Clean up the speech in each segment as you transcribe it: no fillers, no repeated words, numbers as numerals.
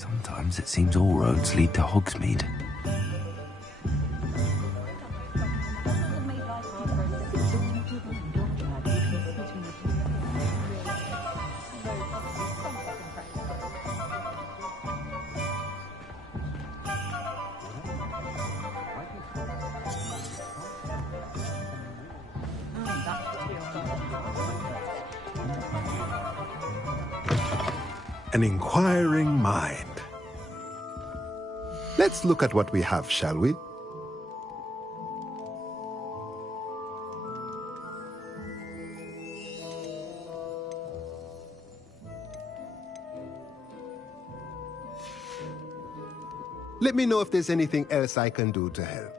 Sometimes it seems all roads lead to Hogsmeade. An inquiring mind. Let's look at what we have, shall we? Let me know if there's anything else I can do to help.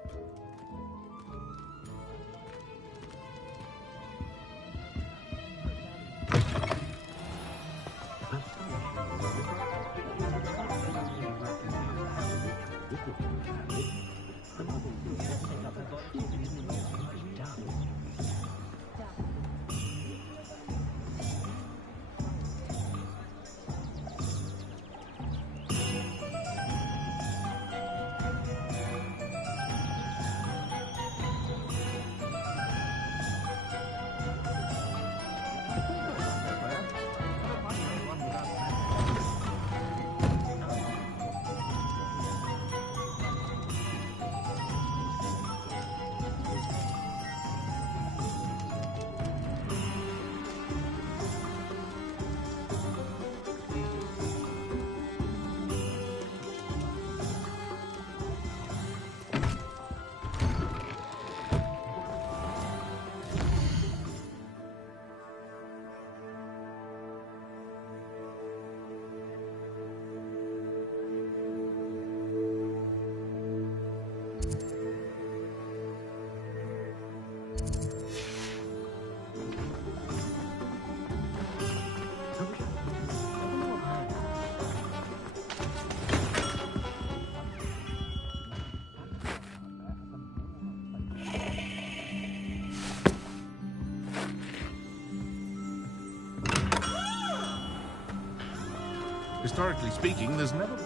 Historically speaking, there's never been...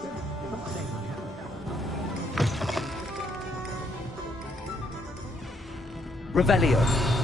Revelio.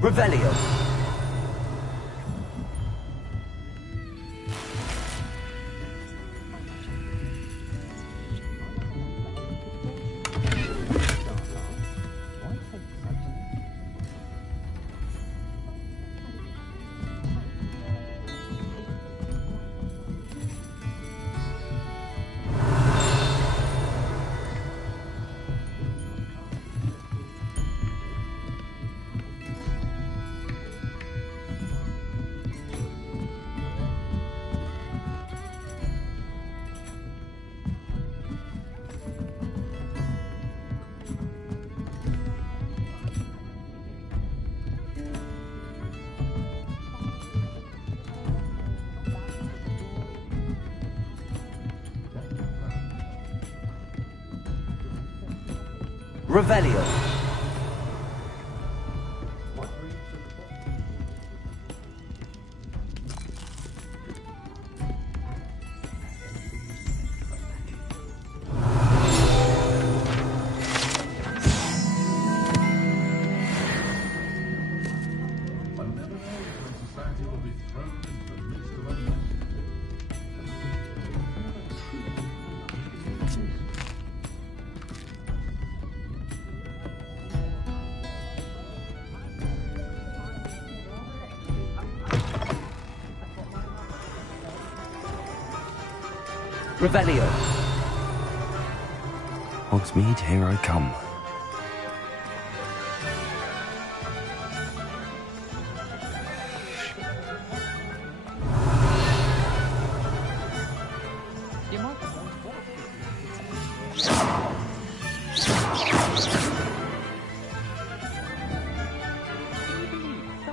Revelio. Revelio. Revelio. Hogsmeade, here I come.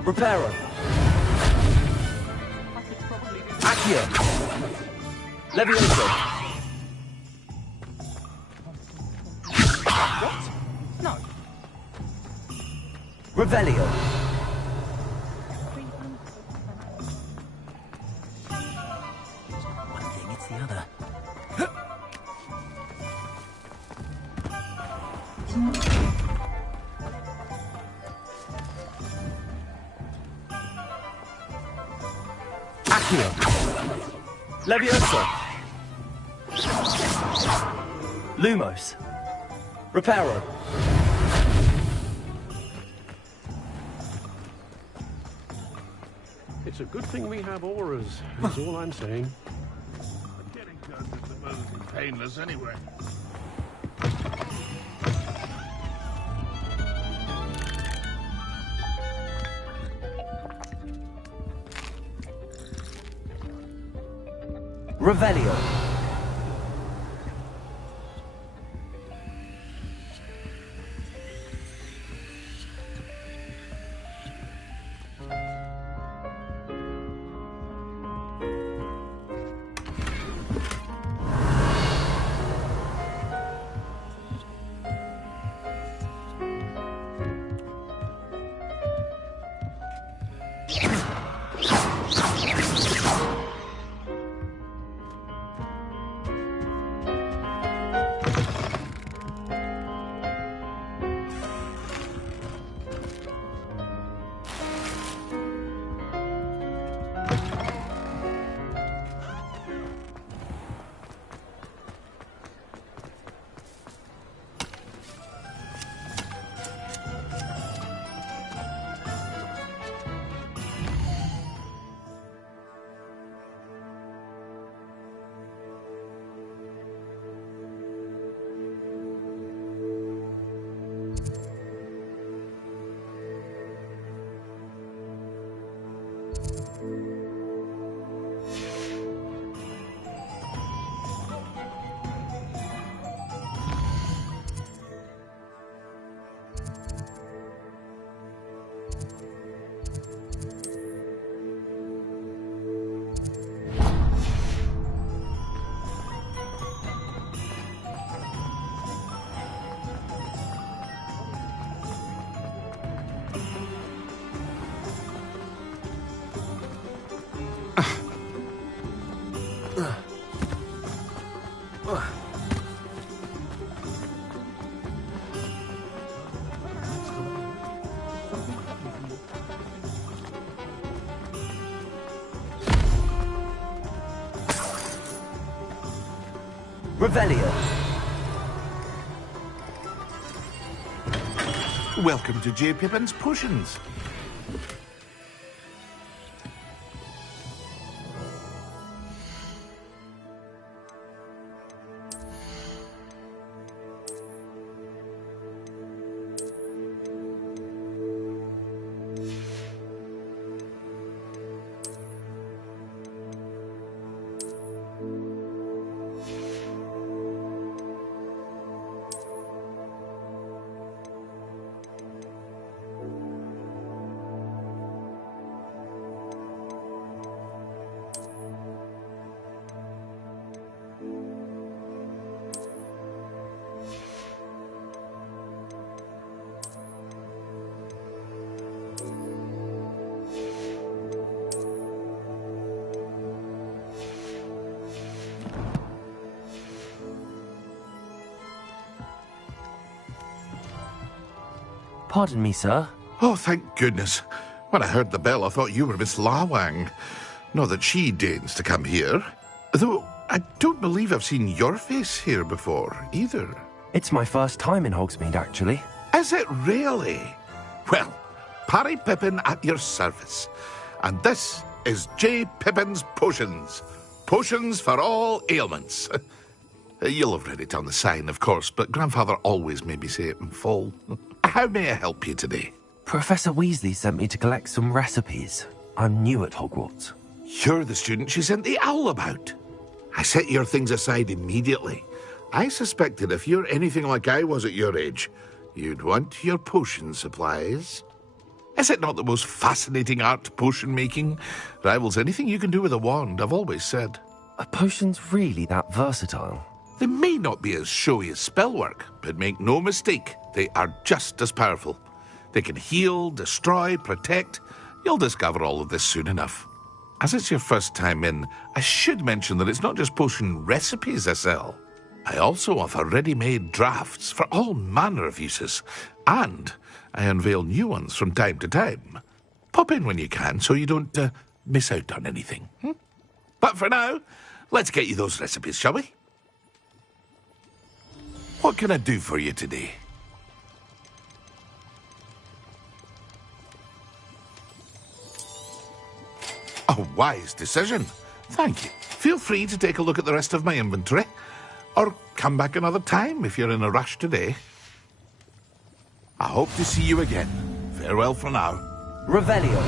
Reparo. Accio. Levioso. What? No. Revelio. One thing, it's the other. Accio. Levioso. Lumos. Reparo. It's a good thing we have auras, is all I'm saying. Getting guns is supposedly painless anyway. Revelio. Revelio. Welcome to J. Pippin's Potions. Pardon me, sir. Oh, thank goodness. When I heard the bell, I thought you were Miss Lawang. Not that she deigns to come here. Though, I don't believe I've seen your face here before, either. It's my first time in Hogsmeade, actually. Is it really? Well, Parry Pippin at your service. And this is J. Pippin's Potions. Potions for all ailments. You'll have read it on the sign, of course, but Grandfather always made me say it in full. How may I help you today? Professor Weasley sent me to collect some recipes. I'm new at Hogwarts. You're the student she sent the owl about. I set your things aside immediately. I suspected if you're anything like I was at your age, you'd want your potion supplies. Is it not the most fascinating art, potion making? Rivals anything you can do with a wand, I've always said. Are potions really that versatile? They may not be as showy as spellwork, but make no mistake, they are just as powerful. They can heal, destroy, protect. You'll discover all of this soon enough. As it's your first time in, I should mention that it's not just potion recipes I sell. I also offer ready-made drafts for all manner of uses, and I unveil new ones from time to time. Pop in when you can so you don't miss out on anything. But for now, let's get you those recipes, shall we? What can I do for you today? A wise decision. Thank you. Feel free to take a look at the rest of my inventory, or come back another time if you're in a rush today. I hope to see you again. Farewell for now. Revelio.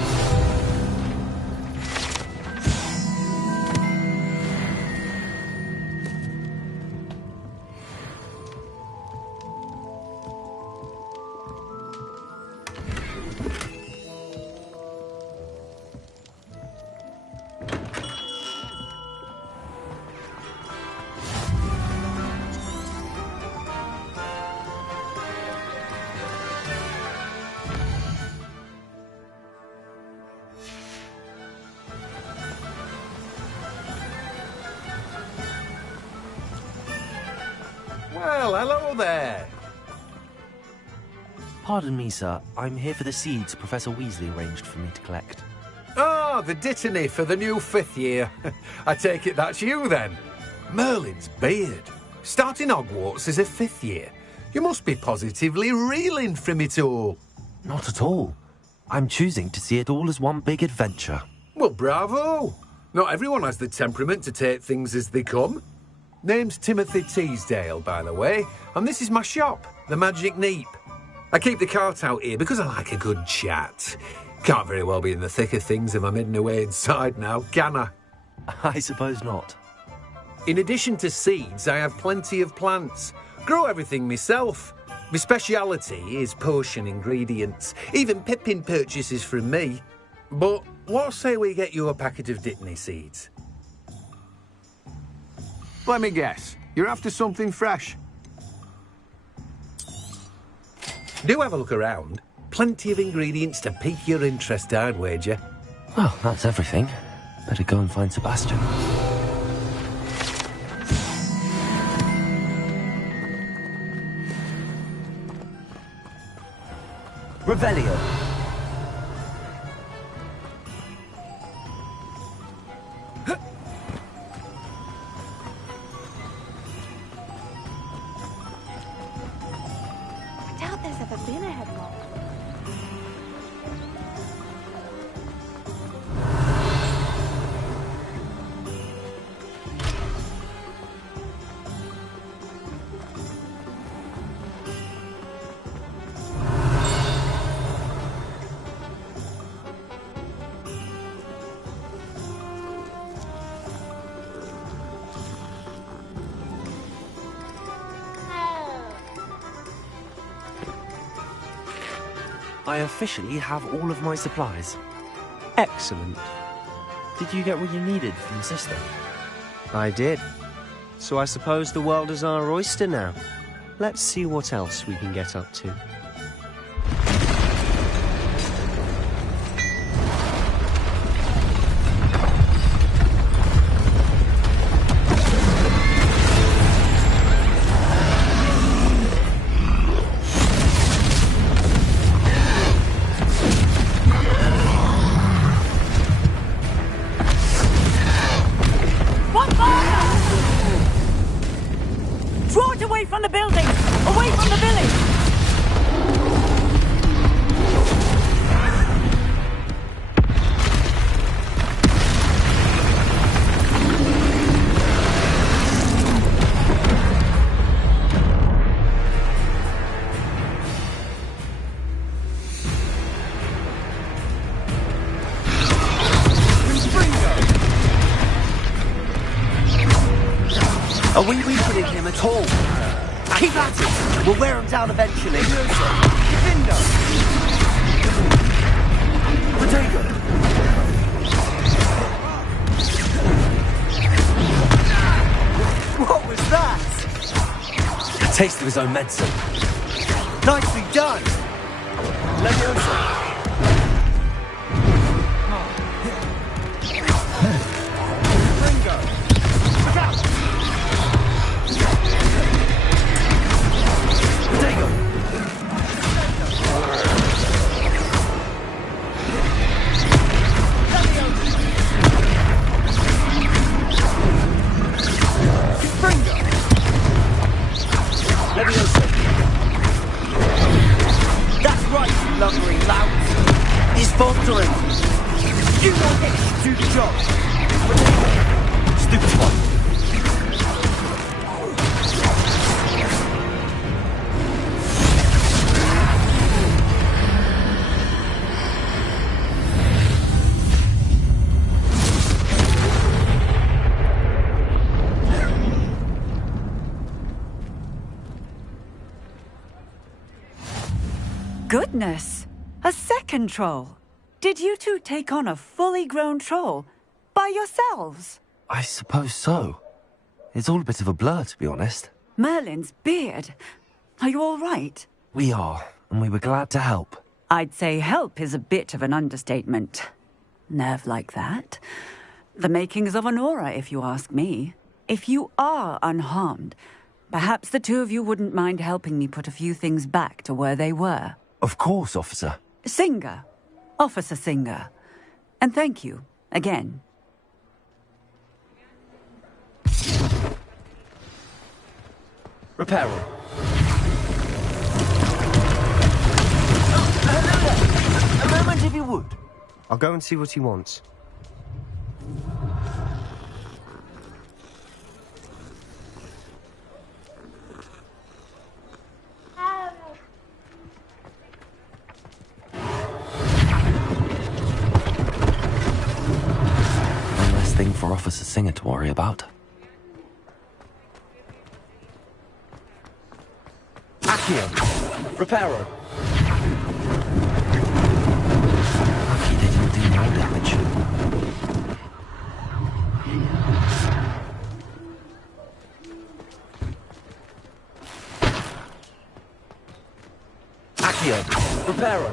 Well, hello there. Pardon me, sir. I'm here for the seeds Professor Weasley arranged for me to collect. Oh, the Dittany for the new 5th year. I take it that's you then. Merlin's beard. Starting Hogwarts as a 5th year. You must be positively reeling from it all. Not at all. I'm choosing to see it all as one big adventure. Well, bravo. Not everyone has the temperament to take things as they come. Name's Timothy Teasdale, by the way, and this is my shop, the Magic Neep. I keep the cart out here because I like a good chat. Can't very well be in the thick of things if I'm hidden away inside now, can I? I suppose not. In addition to seeds, I have plenty of plants. Grow everything myself. My speciality is potion ingredients. Even Pippin purchases from me. But what say we get you a packet of Dittany seeds? Let me guess. You're after something fresh. Do have a look around. Plenty of ingredients to pique your interest, I'd wager. Well, that's everything. Better go and find Sebastian. Revelio. I doubt there's ever been a headlock. I officially have all of my supplies. Excellent. Did you get what you needed from Sister? I did. So I suppose the world is our oyster now. Let's see what else we can get up to. Draw it away from the building! Away from the village! Are we weakening him at all? Keep at it! We'll wear him down eventually. What was that? A taste of his own medicine. Nicely done. Leviosa. Ringo. Look out. Diego. Ringo. Leviosa. That's right, you lumbering lout. He's faltering. You want it to do the job. Stupid one. Goodness! A second troll! Did you two take on a fully grown troll? By yourselves? I suppose so. It's all a bit of a blur, to be honest. Merlin's beard. Are you all right? We are, and we were glad to help. I'd say help is a bit of an understatement. Nerve like that. The makings of an aura, if you ask me. If you are unharmed, perhaps the two of you wouldn't mind helping me put a few things back to where they were. Of course, officer. Singer. Officer Singer. And thank you, again. Reparo. A moment if you would. I'll go and see what he wants. One less thing for Officer Singer to worry about. Accio. Reparo. Lucky they didn't do more damage. Accio. Reparo.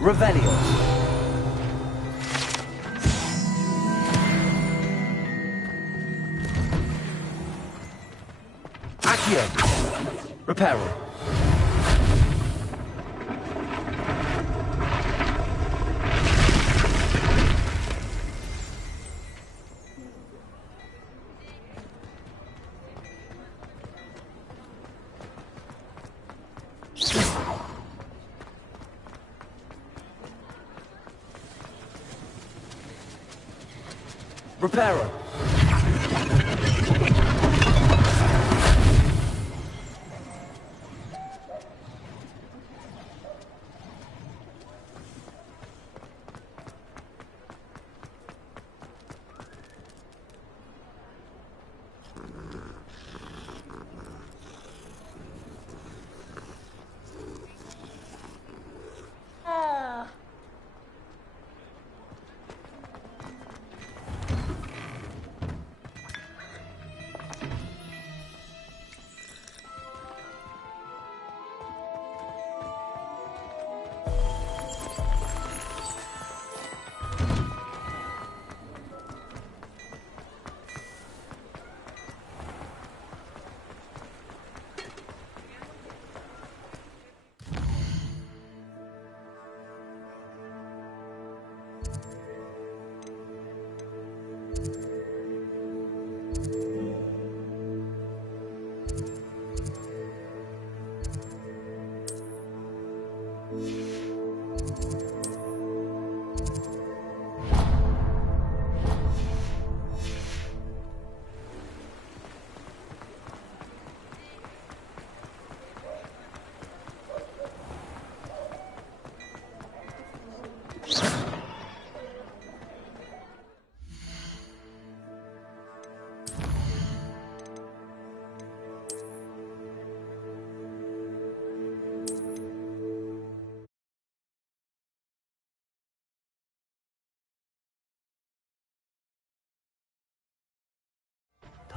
Revelio. Accio. Reparo. Reparo.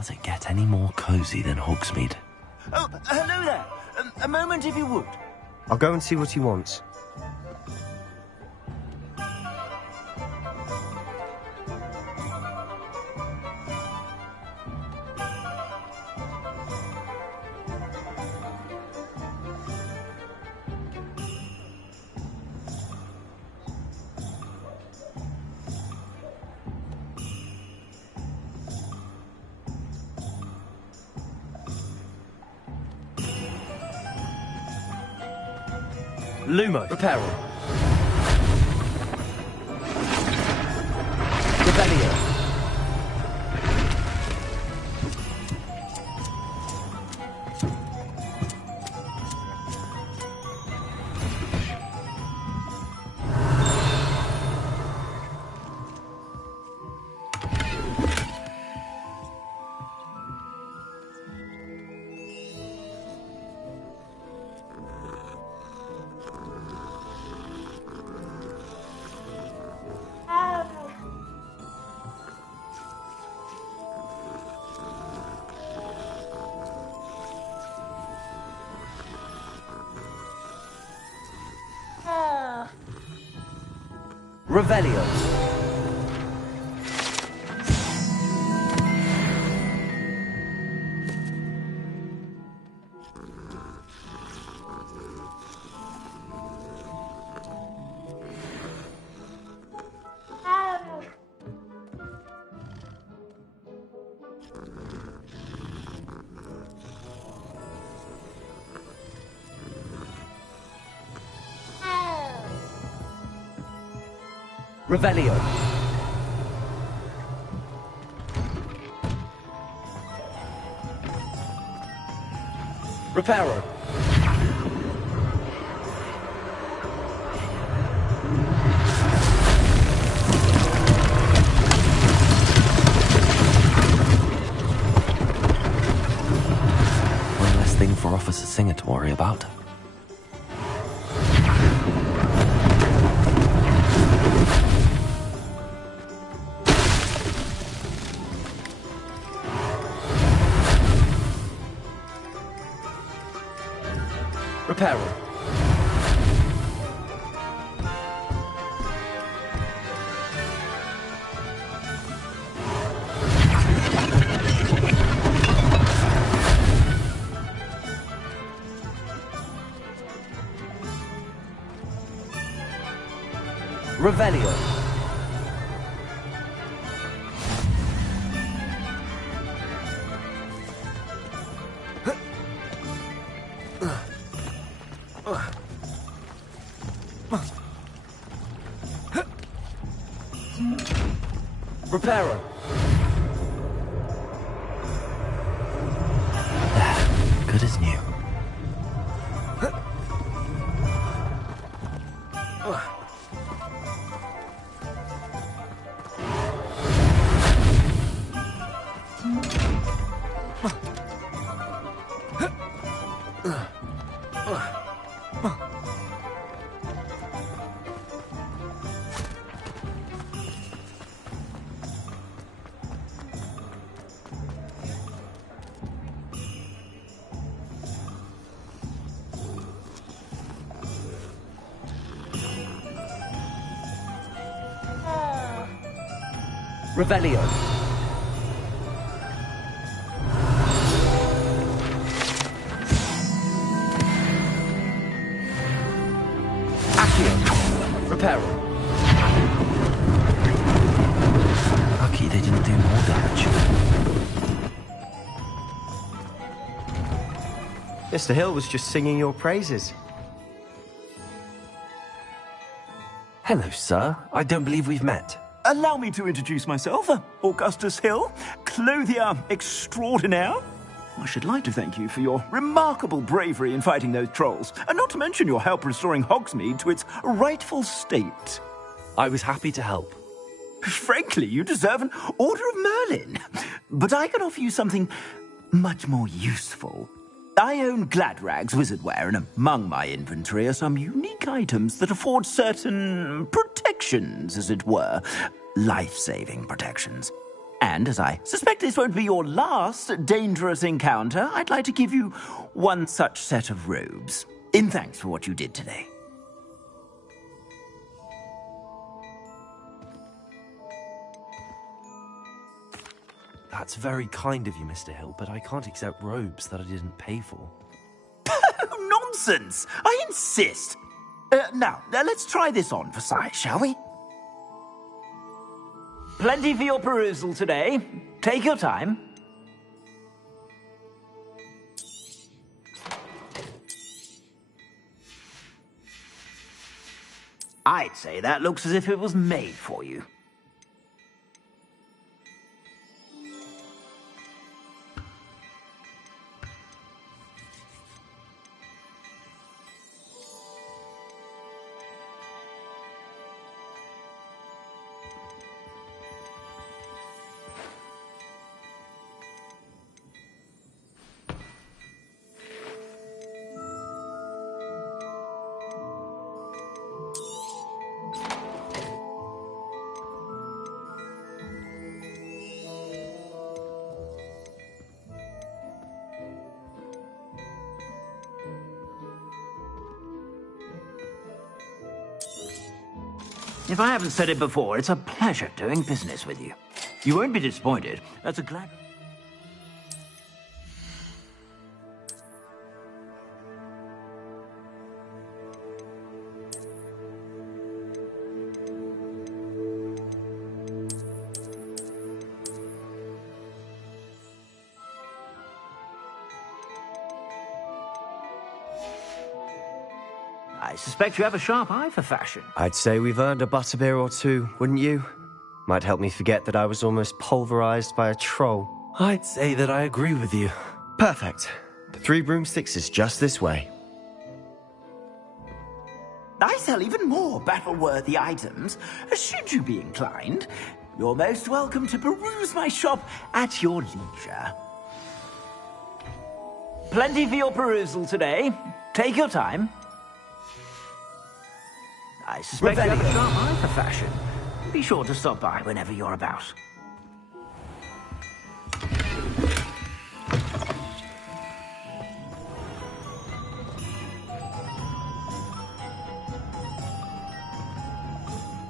Does it get any more cosy than Hogsmeade? Oh, hello there. A moment if you would. I'll go and see what he wants. Lumo. Reparo. Rebellion. Revelio. Revelio. Reparo. One less thing for Officer Singer to worry about. Reparo. Revelio. Reparo. Good as new. Revelio. Accio. Reparo. Lucky they didn't do more damage. Mr. Hill was just singing your praises. Hello, sir. I don't believe we've met. Allow me to introduce myself, Augustus Hill, clothier extraordinaire. I should like to thank you for your remarkable bravery in fighting those trolls, and not to mention your help restoring Hogsmeade to its rightful state. I was happy to help. Frankly, you deserve an Order of Merlin. But I can offer you something much more useful. I own Gladrag's wizardware, and among my inventory are some unique items that afford certain protections, as it were. Life-saving protections. And as I suspect this won't be your last dangerous encounter, I'd like to give you one such set of robes, in thanks for what you did today. That's very kind of you, Mr. Hill, but I can't accept robes that I didn't pay for. Nonsense! I insist! Now, let's try this on for size, shall we? Plenty for your perusal today. Take your time. I'd say that looks as if it was made for you. If I haven't said it before, it's a pleasure doing business with you. You won't be disappointed. That's a glad... I suspect you have a sharp eye for fashion. I'd say we've earned a butterbeer or two, wouldn't you? Might help me forget that I was almost pulverized by a troll. I'd say that I agree with you. Perfect. The 3 broomsticks is just this way. I sell even more battle-worthy items. Should you be inclined, you're most welcome to peruse my shop at your leisure. Plenty for your perusal today. Take your time. I suspect you have a sharp eye for fashion. Be sure to stop by whenever you're about.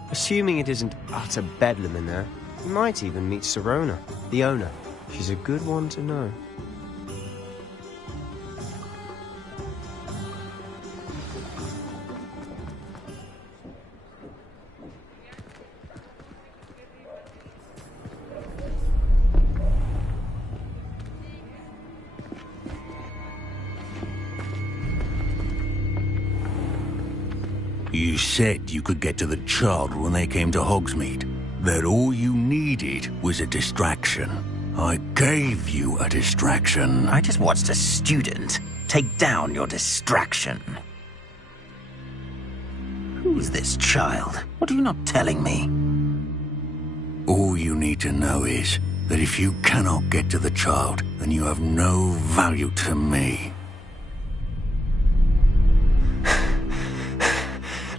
Assuming it isn't utter bedlam in there, you might even meet Sirona, the owner. She's a good one to know. You said you could get to the child when they came to Hogsmeade. That all you needed was a distraction. I gave you a distraction. I just watched a student take down your distraction. Who's this child? What are you not telling me? All you need to know is that if you cannot get to the child, then you have no value to me.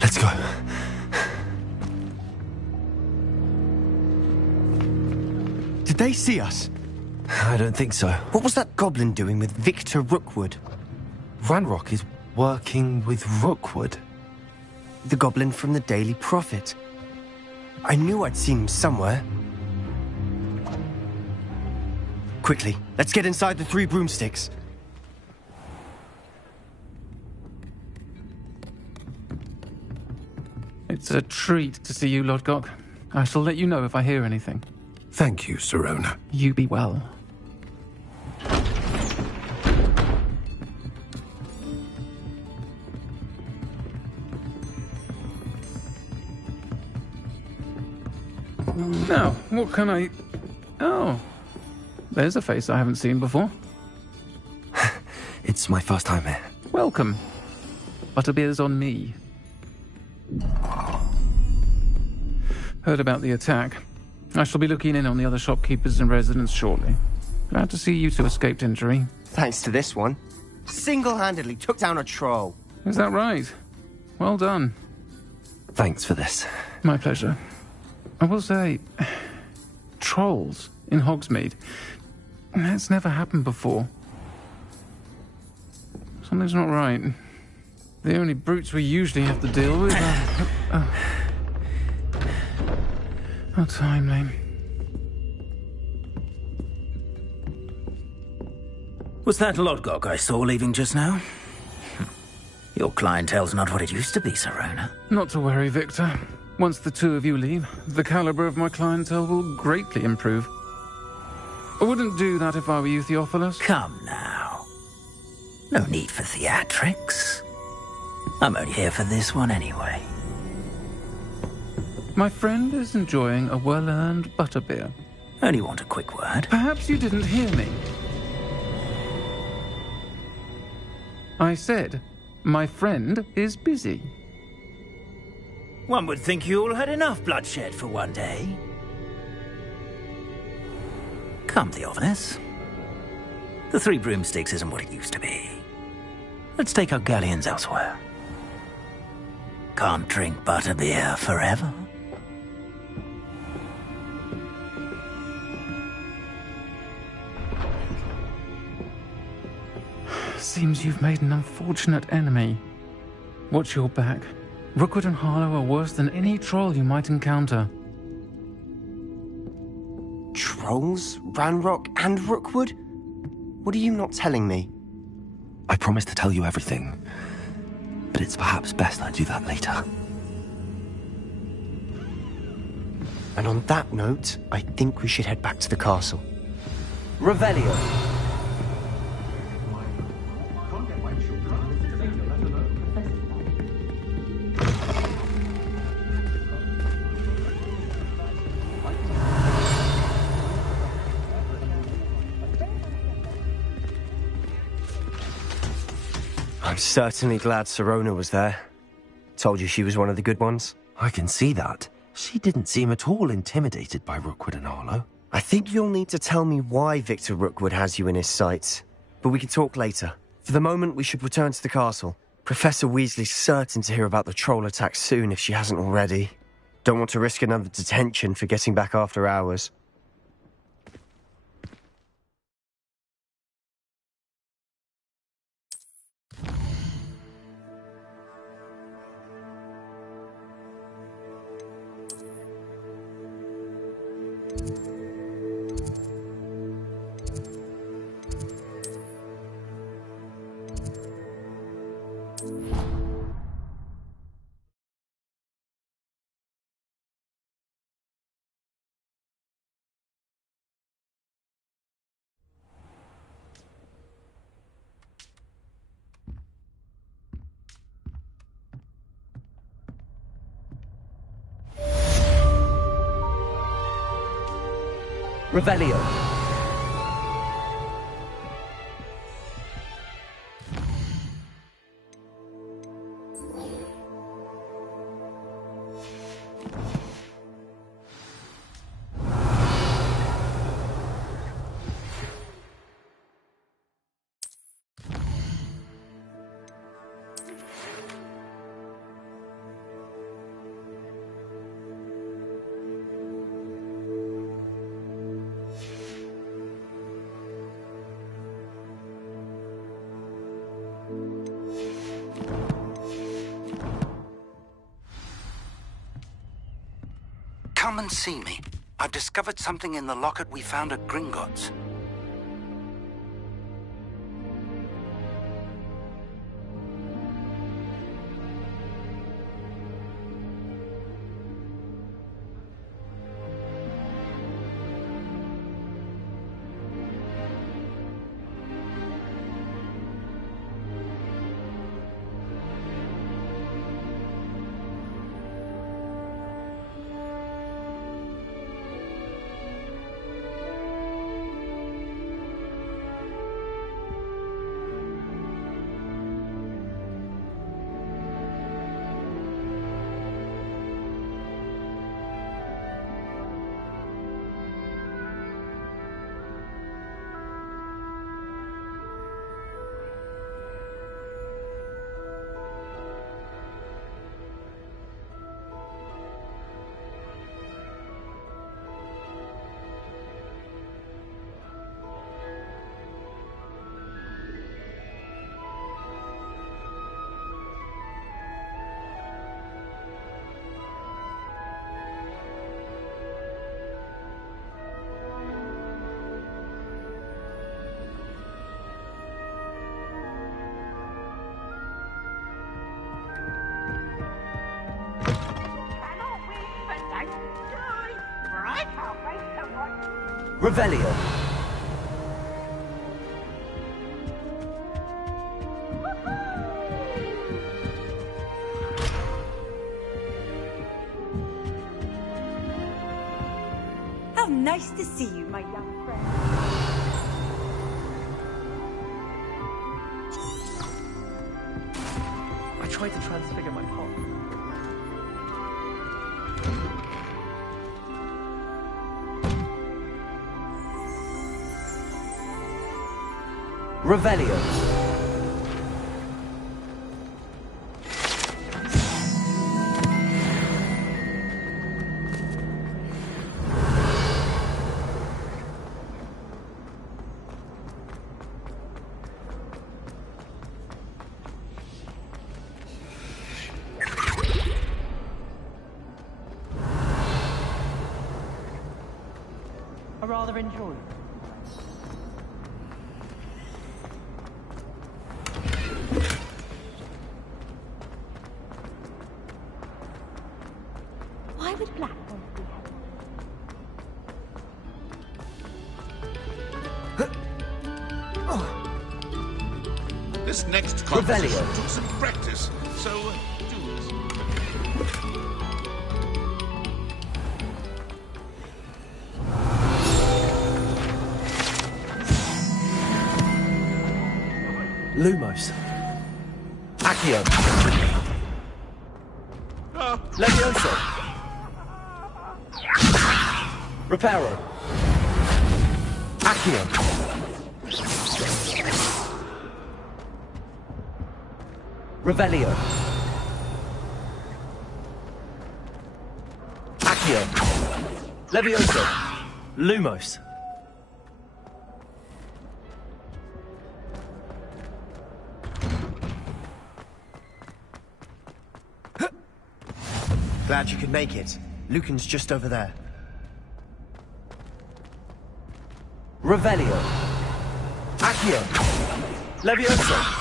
Let's go. Did they see us? I don't think so. What was that goblin doing with Victor Rookwood? Ranrock is working with Rookwood. The goblin from the Daily Prophet. I knew I'd seen him somewhere. Quickly, let's get inside the 3 broomsticks. It's a treat to see you, Lodgok. I shall let you know if I hear anything. Thank you, Sirona. You be well. Now, what can I... Oh, there's a face I haven't seen before. It's my first time here. Welcome. Butterbeer's on me. Heard about the attack. I shall be looking in on the other shopkeepers and residents shortly. Glad to see you two escaped injury. Thanks to this one. Single-handedly took down a troll. Is that right? Well done. Thanks for this. My pleasure. I will say, trolls in Hogsmeade. It's never happened before. Something's not right. The only brutes we usually have to deal with are... How timely. Was that Lodgok I saw leaving just now? Your clientele's not what it used to be, Sirona. Not to worry, Victor. Once the two of you leave, the caliber of my clientele will greatly improve. I wouldn't do that if I were you, Theophilus. Come now. No need for theatrics. I'm only here for this one anyway. My friend is enjoying a well-earned butterbeer. Only want a quick word. Perhaps you didn't hear me. I said, my friend is busy. One would think you all had enough bloodshed for one day. Come, Theophilus. The Three Broomsticks isn't what it used to be. Let's take our galleons elsewhere. Can't drink butterbeer forever. Seems you've made an unfortunate enemy. Watch your back. Rookwood and Harlow are worse than any troll you might encounter. Trolls? Ranrock and Rookwood? What are you not telling me? I promised to tell you everything, but it's perhaps best I do that later. And on that note, I think we should head back to the castle. Revelio. I'm certainly glad Sirona was there. Told you she was one of the good ones. I can see that. She didn't seem at all intimidated by Rookwood and Harlow. I think you'll need to tell me why Victor Rookwood has you in his sights. But we can talk later. For the moment, we should return to the castle. Professor Weasley's certain to hear about the troll attack soon if she hasn't already. Don't want to risk another detention for getting back after hours. Revelio. Come and see me. I've discovered something in the locket we found at Gringotts. Revelio. How nice to see you, my young friend. I tried to transfigure my pot. Revelio. I rather enjoy it. Why would Black want to be This next competition Revelio. took some practice, so do this. Lumos. Accio. Levioso. Reparo. Accio. Revelio. Accio. Levioso. Lumos. Glad you could make it. Lucan's just over there. Revelio. Accio. Levioso.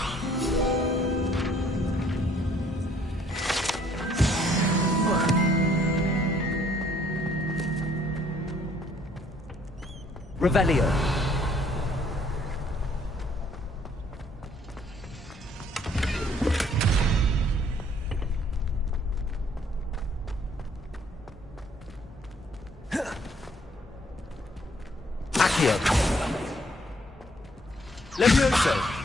Revelio. Accio. Levioso.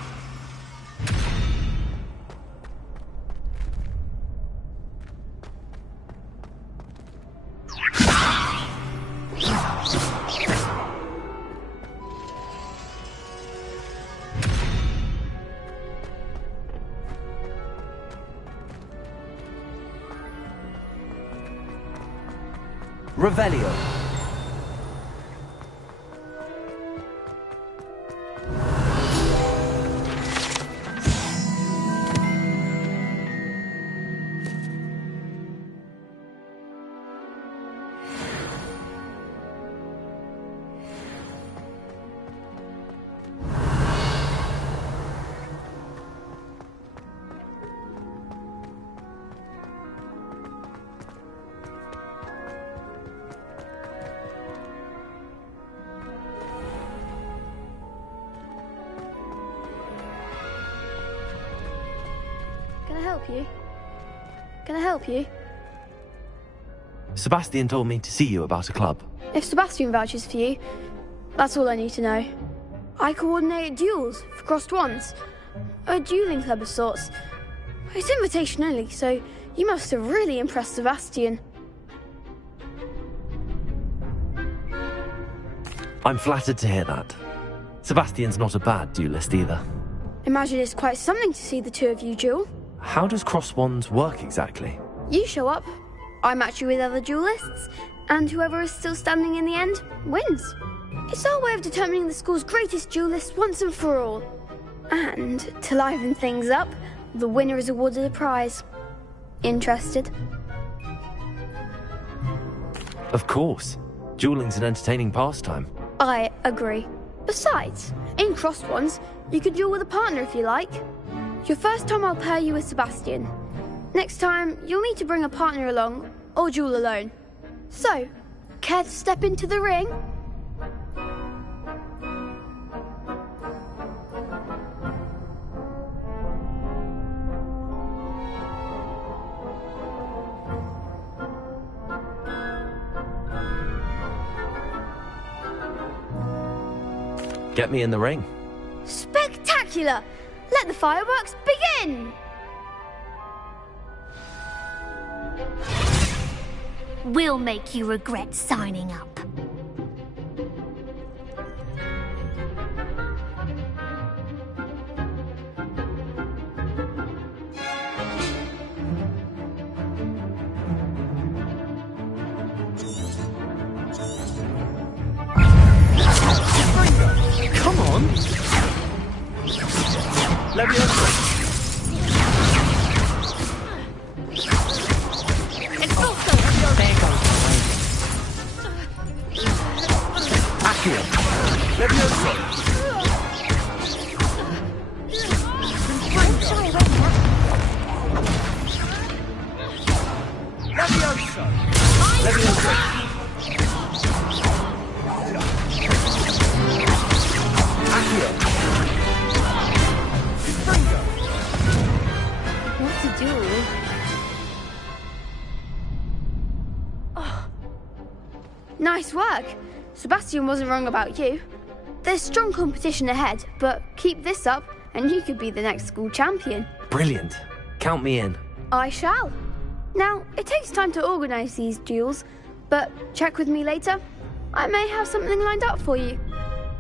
Revelio. Can I help you? Can I help you? Sebastian told me to see you about a club. If Sebastian vouches for you, that's all I need to know. I coordinate duels for crossed ones. A dueling club of sorts. It's invitation only, so you must have really impressed Sebastian. I'm flattered to hear that. Sebastian's not a bad duelist either. Imagine it's quite something to see the two of you duel. How does cross wands work exactly? You show up, I match you with other duelists, and whoever is still standing in the end wins. It's our way of determining the school's greatest duelist once and for all. And to liven things up, the winner is awarded a prize. Interested? Of course. Dueling's an entertaining pastime. I agree. Besides, in crossed ones, you could duel with a partner if you like. Your first time I'll pair you with Sebastian. Next time, you'll need to bring a partner along, or duel alone. So, care to step into the ring? Get me in the ring. Spectacular! Let the fireworks begin! We'll make you regret signing up. Come on! Leviosa! Accio! Leviosa! Leviosa! Leviosa! What to do? Oh. Nice work. Sebastian wasn't wrong about you. There's strong competition ahead, but keep this up and you could be the next school champion. Brilliant. Count me in. I shall. Now, it takes time to organise these duels, but check with me later. I may have something lined up for you.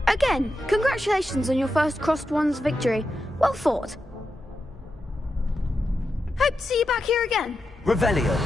Again, congratulations on your first Crossed Wands victory. Well fought. Hope to see you back here again. Revelio.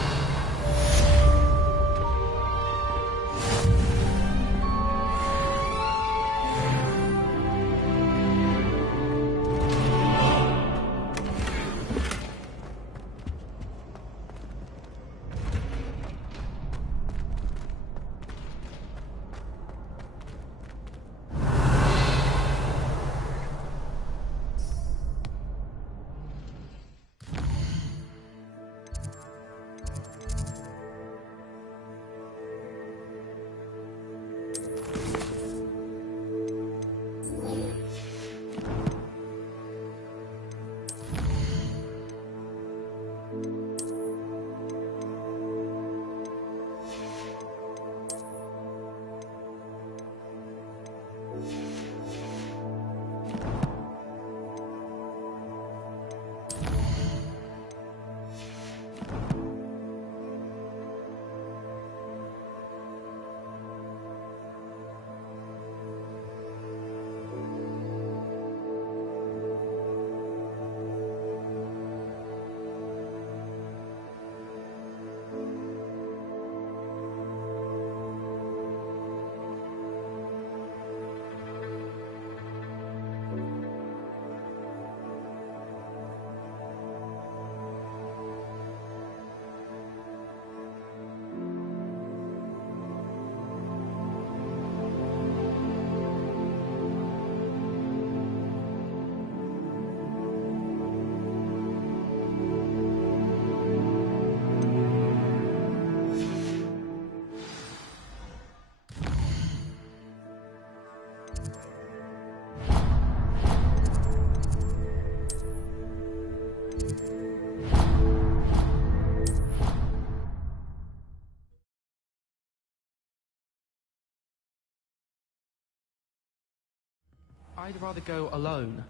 I'd rather go alone.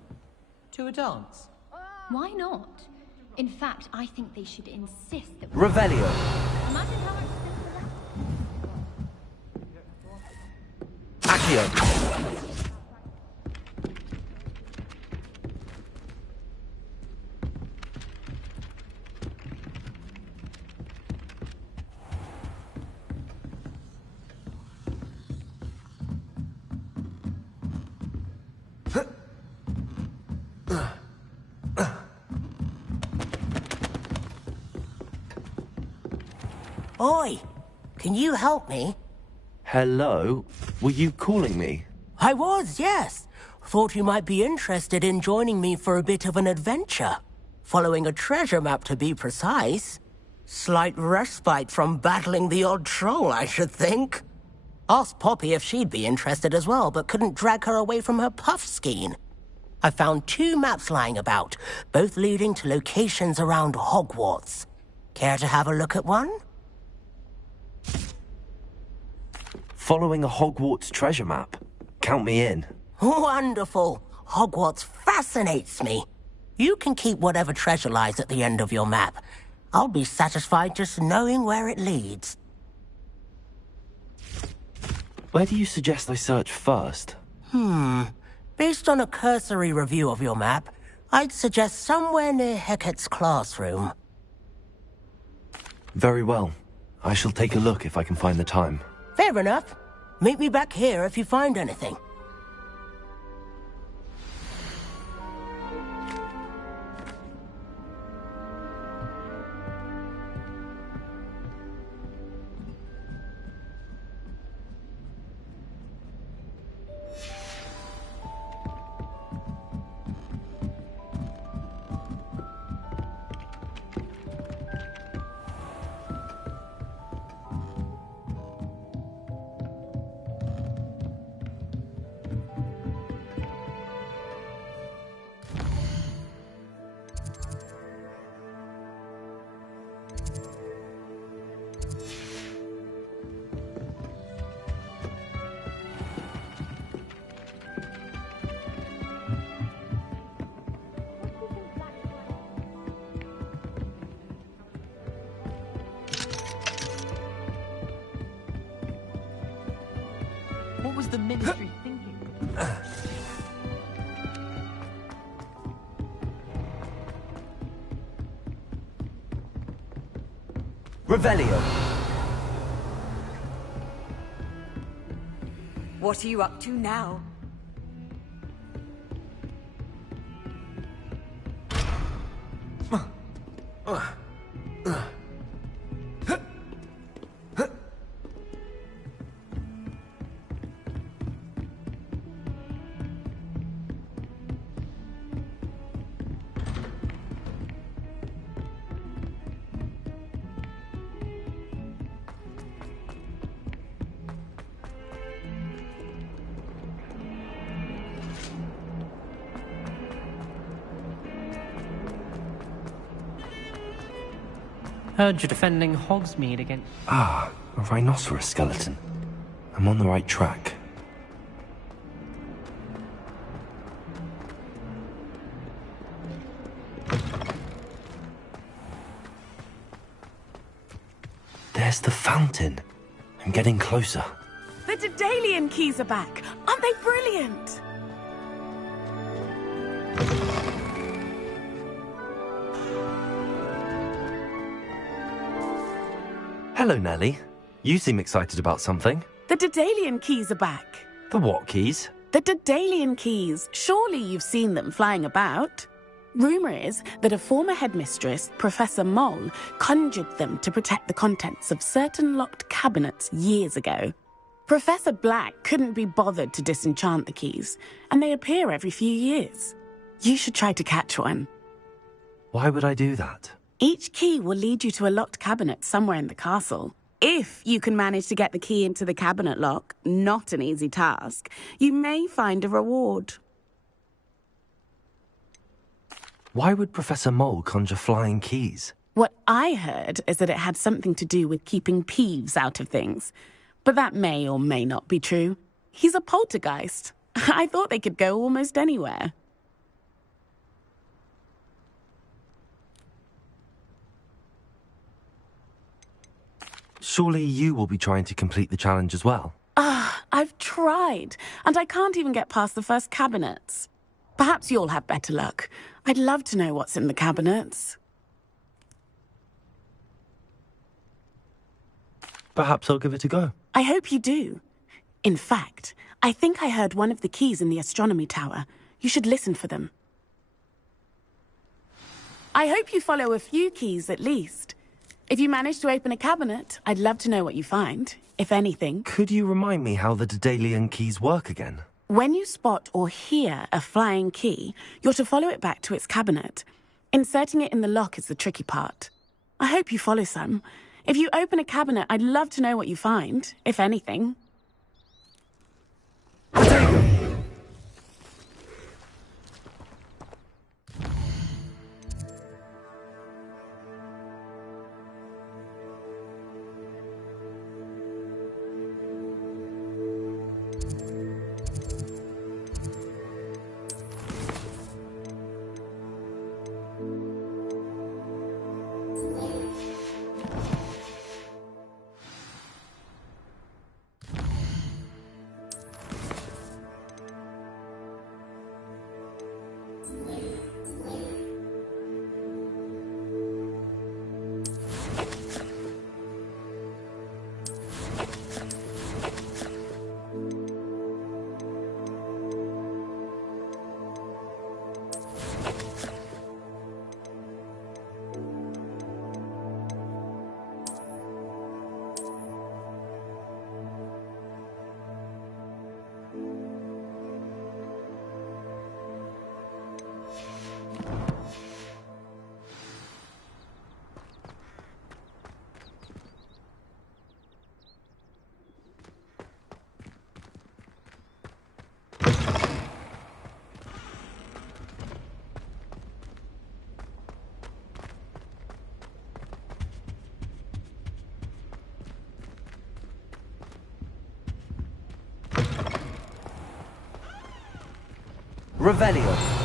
To a dance? Why not? In fact, I think they should insist that Revelio. Imagine how much Accio. Oi! Can you help me? Hello? Were you calling me? I was, yes. Thought you might be interested in joining me for a bit of an adventure. Following a treasure map, to be precise. Slight respite from battling the odd troll, I should think. Asked Poppy if she'd be interested as well, but couldn't drag her away from her puff skein. I found 2 maps lying about, both leading to locations around Hogwarts. Care to have a look at one? Following a Hogwarts treasure map. Count me in. Wonderful. Hogwarts fascinates me. You can keep whatever treasure lies at the end of your map. I'll be satisfied just knowing where it leads. Where do you suggest I search first? Based on a cursory review of your map, I'd suggest somewhere near Hecat's classroom. Very well. I shall take a look if I can find the time. Fair enough. Meet me back here if you find anything. What was the Ministry thinking? Revelio. What are you up to now? Heard you're defending Hogsmeade against... Ah, a rhinoceros skeleton. I'm on the right track. There's the fountain. I'm getting closer. The Daedalian keys are back. Aren't they brilliant? Hello, Nellie. You seem excited about something. The Daedalian keys are back. The what keys? The Daedalian keys. Surely you've seen them flying about. Rumour is that a former headmistress, Professor Moll, conjured them to protect the contents of certain locked cabinets years ago. Professor Black couldn't be bothered to disenchant the keys, and they appear every few years. You should try to catch one. Why would I do that? Each key will lead you to a locked cabinet somewhere in the castle. If you can manage to get the key into the cabinet lock, not an easy task, you may find a reward. Why would Professor Mole conjure flying keys? What I heard is that it had something to do with keeping Peeves out of things. But that may or may not be true. He's a poltergeist. I thought they could go almost anywhere. Surely you will be trying to complete the challenge as well. I've tried, and I can't even get past the first cabinets. Perhaps you'll have better luck. I'd love to know what's in the cabinets. Perhaps I'll give it a go. I hope you do. In fact, I think I heard one of the keys in the astronomy tower. You should listen for them. I hope you follow a few keys at least. If you manage to open a cabinet, I'd love to know what you find, if anything. Could you remind me how the Daedalian keys work again? When you spot or hear a flying key, you're to follow it back to its cabinet. Inserting it in the lock is the tricky part. I hope you follow some. If you open a cabinet, I'd love to know what you find, if anything. Revelio.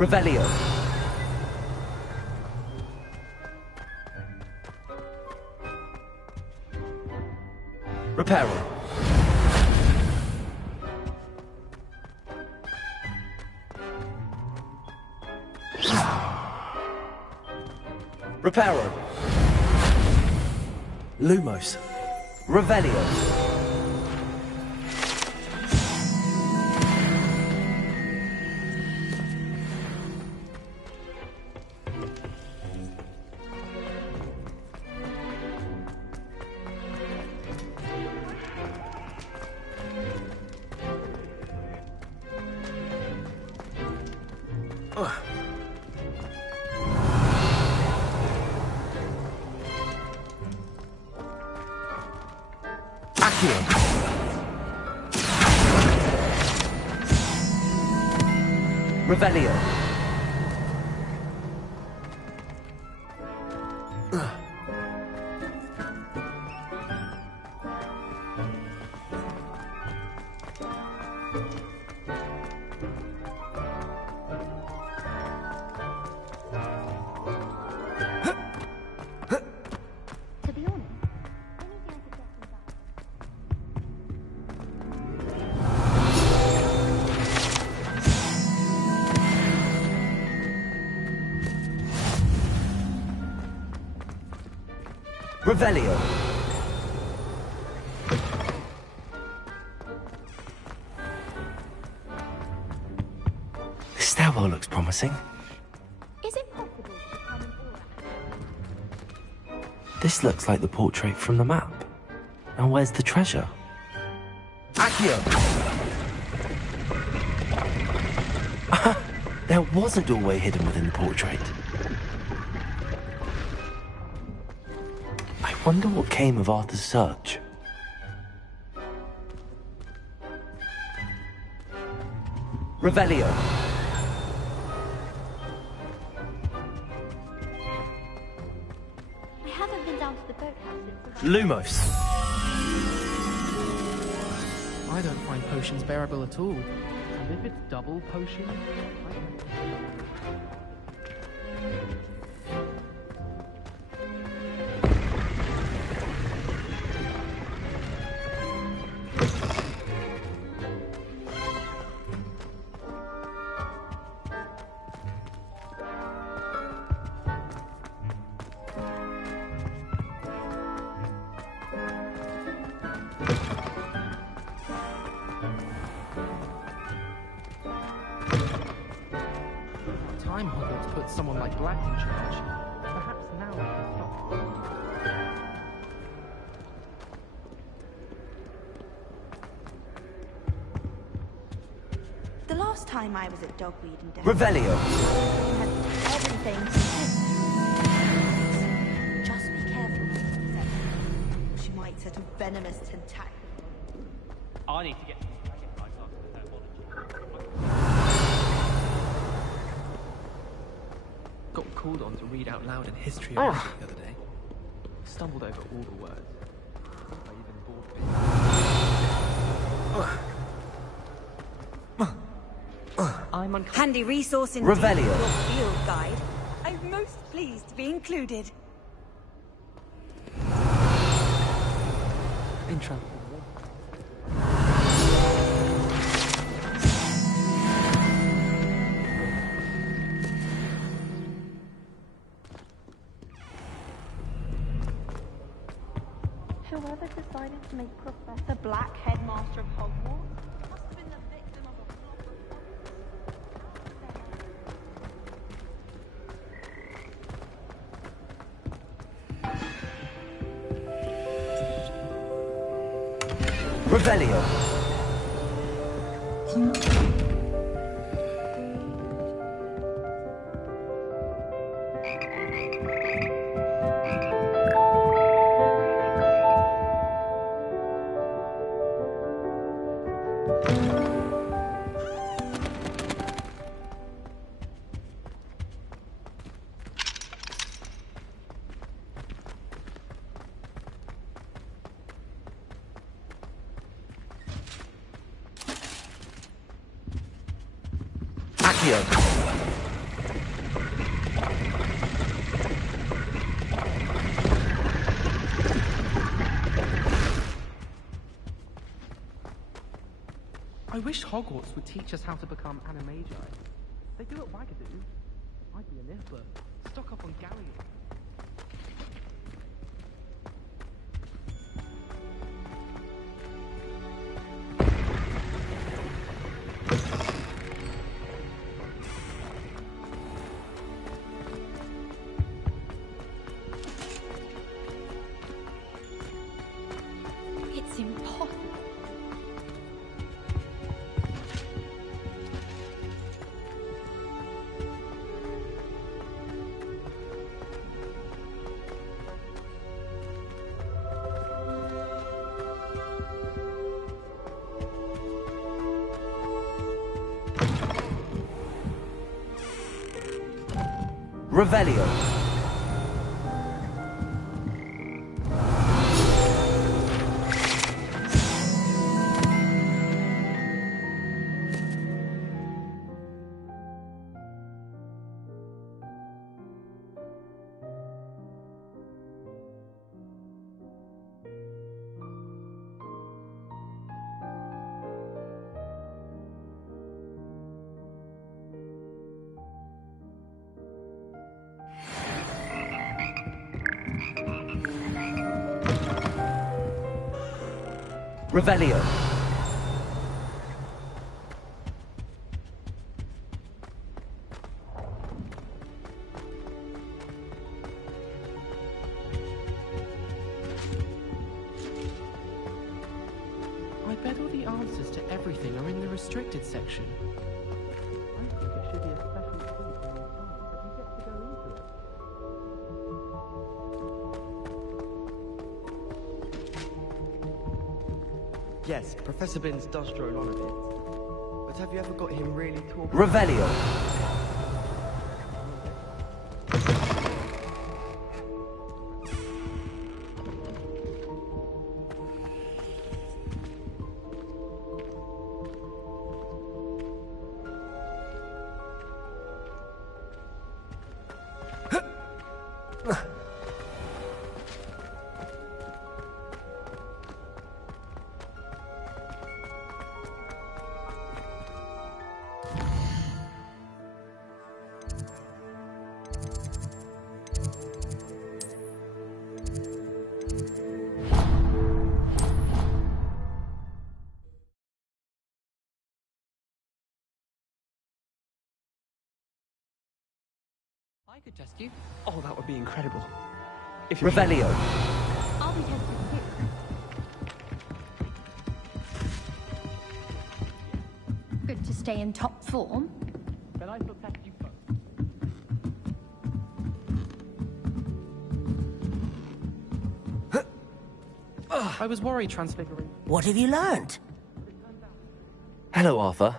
Revelio. Reparo. Reparo. Lumos. Revelio. Revelio. Revelio. This stairwell looks promising. Is it possible to become an aura? This looks like the portrait from the map. And where's the treasure? Accio! There was a doorway hidden within the portrait. I wonder what came of Arthur's search. Revelio. I haven't been down to the boathouse since. Lumos. I don't find potions bearable at all. And if it's double potion, time Hogwarts put someone like Black in charge. Perhaps now we can stop. The last time I was at Dogweed and Devon, Revelio. had everything to just be careful not to upset her. She might set a venomous tentacle. I need to get some dragonflies after the herbology. Got called on to read out loud in history of magic the other day. Stumbled over all the words. I even bored I'm on handy resource in Revelio. your field guide. I'm most pleased to be included. in trouble. Whoever decided to make Professor Black headmaster of Hogwarts must have been the victim of a Revelio. Revelio. I wish Hogwarts would teach us how to become Animagi. They do at Wagadoo. I'd be a niffler. Stock up on galleons. It's impossible. Revelio. Revelio. I bet all the answers to everything are in the restricted section. I think it should be a special treat when you find that you get to go into it. Yes, Professor Binns does drone on a bit. But have you ever got him really talking? Revelio. I could test you. Oh, that would be incredible. If Revelio. I'll be tested too. Good to stay in top form. Then I shall test you first. I was worried transfiguring. What have you learned? Hello, Arthur.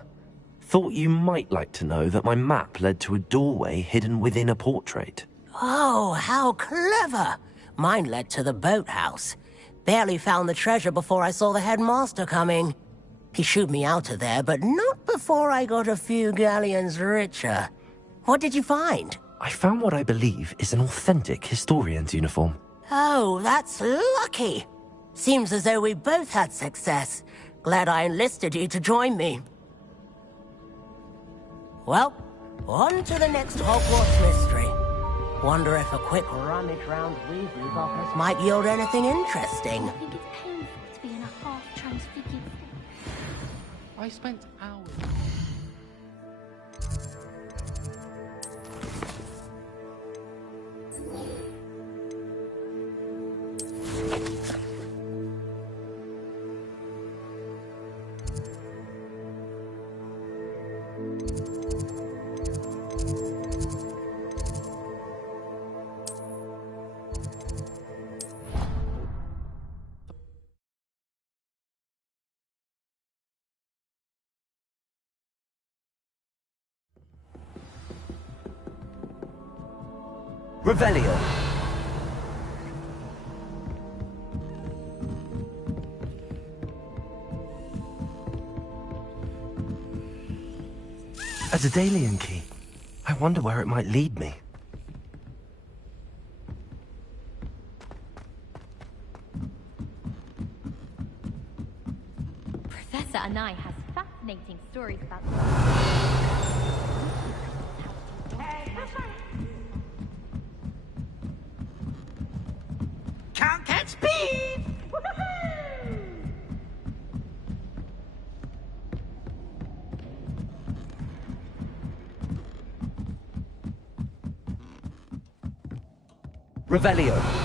Thought you might like to know that my map led to a doorway hidden within a portrait. Oh, how clever! Mine led to the boathouse. Barely found the treasure before I saw the headmaster coming. He shooed me out of there, but not before I got a few galleons richer. What did you find? I found what I believe is an authentic historian's uniform. Oh, that's lucky. Seems as though we both had success. Glad I enlisted you to join me. Well, on to the next Hogwarts mystery. Wonder if a quick rummage round Weasley's office might yield anything interesting. I think it's painful to be in a half-transfigured form. I spent hours. Revelio. A Daedalian key. I wonder where it might lead me. Professor Anai has fascinating stories about Can't catch speed! Revelio.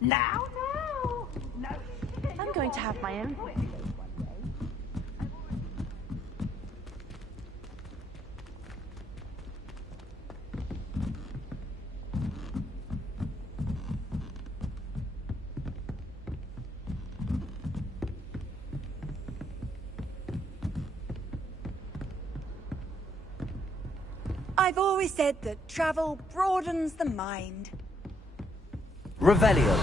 Now, no. I'm going to have my own voice. I've always said that travel broadens the mind. Revelio.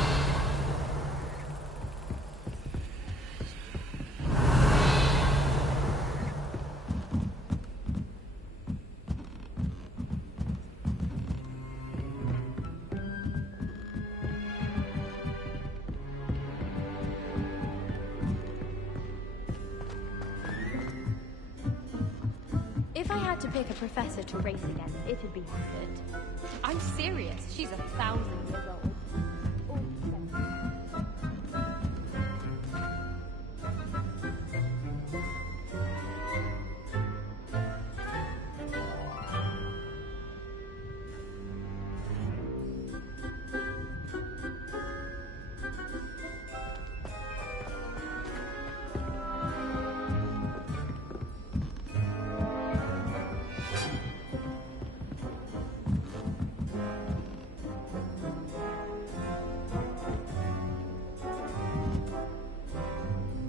If I had to pick a professor to race against, it'd be Hufford. I'm serious. She's 1,000 years old.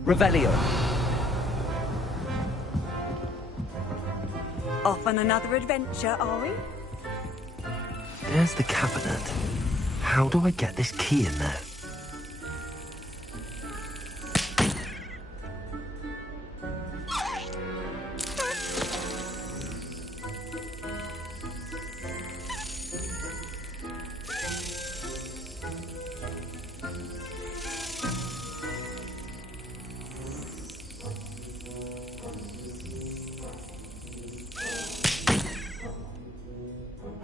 Revelio. Off on another adventure, are we? There's the cabinet. How do I get this key in there?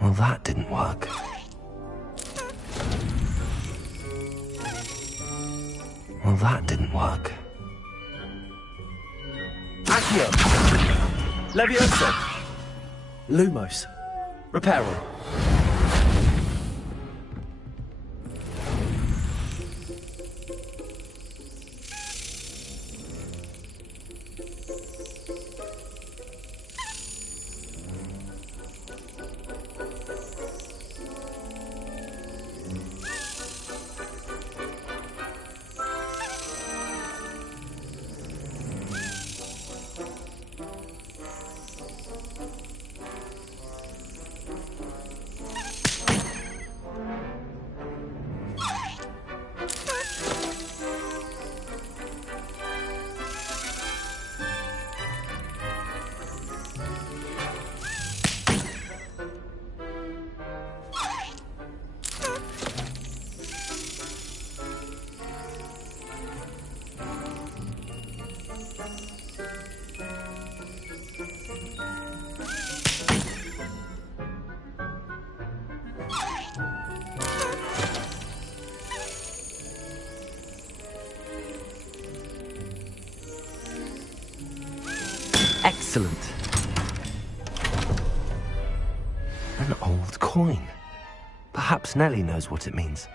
Well, that didn't work. Well, that didn't work. Accio! Levioso! Lumos. Reparo. Excellent. An old coin. Perhaps Nellie knows what it means.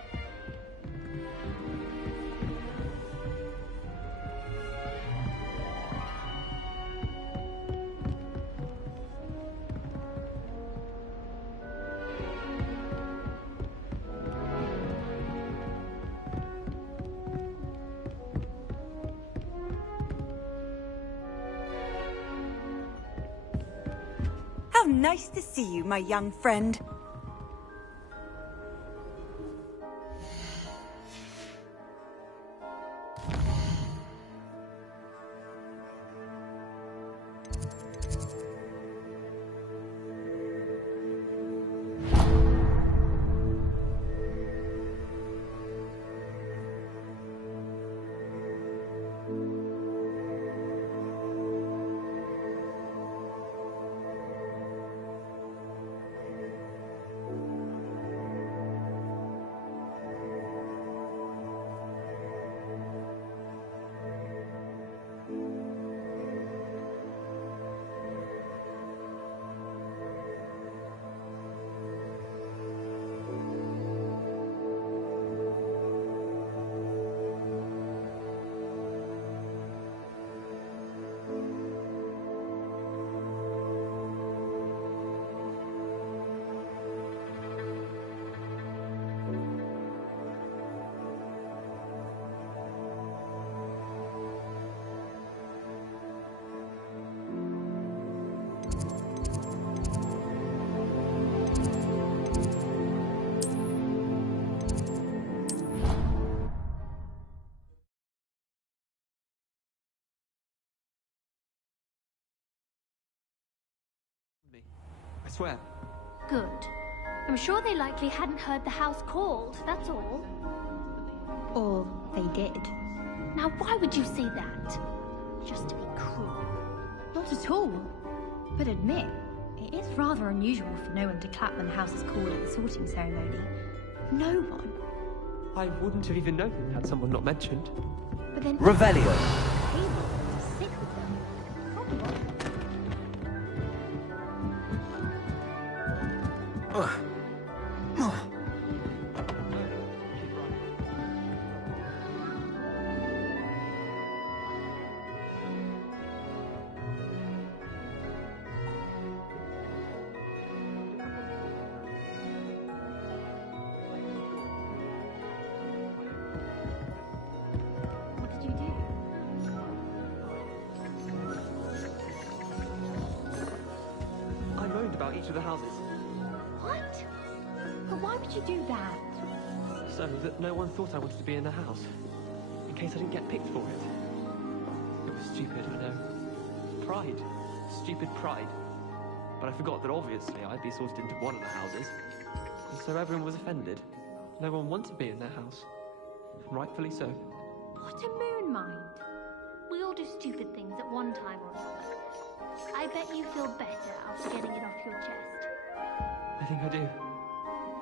How nice to see you, my young friend. I swear. Good. I'm sure they likely hadn't heard the house called, that's all. Or they did. Now why would you say that? Just to be cruel. Not at all. But admit, it is rather unusual for no one to clap when the house is called at the sorting ceremony. No one. I wouldn't have even known had someone not mentioned. But then... Revelio. Sick with them. Probably. What did you do? I moaned about each of the houses, What? But why would you do that? so that no one thought I wanted to be in the house, in case I didn't get picked for it. It was stupid, I know. Pride. Stupid pride. But I forgot that obviously I'd be sorted into one of the houses. And so everyone was offended. No one wanted to be in their house. Rightfully so. What a moon mind. We all do stupid things at one time or another. I bet you feel better after getting it off your chest. I think I do.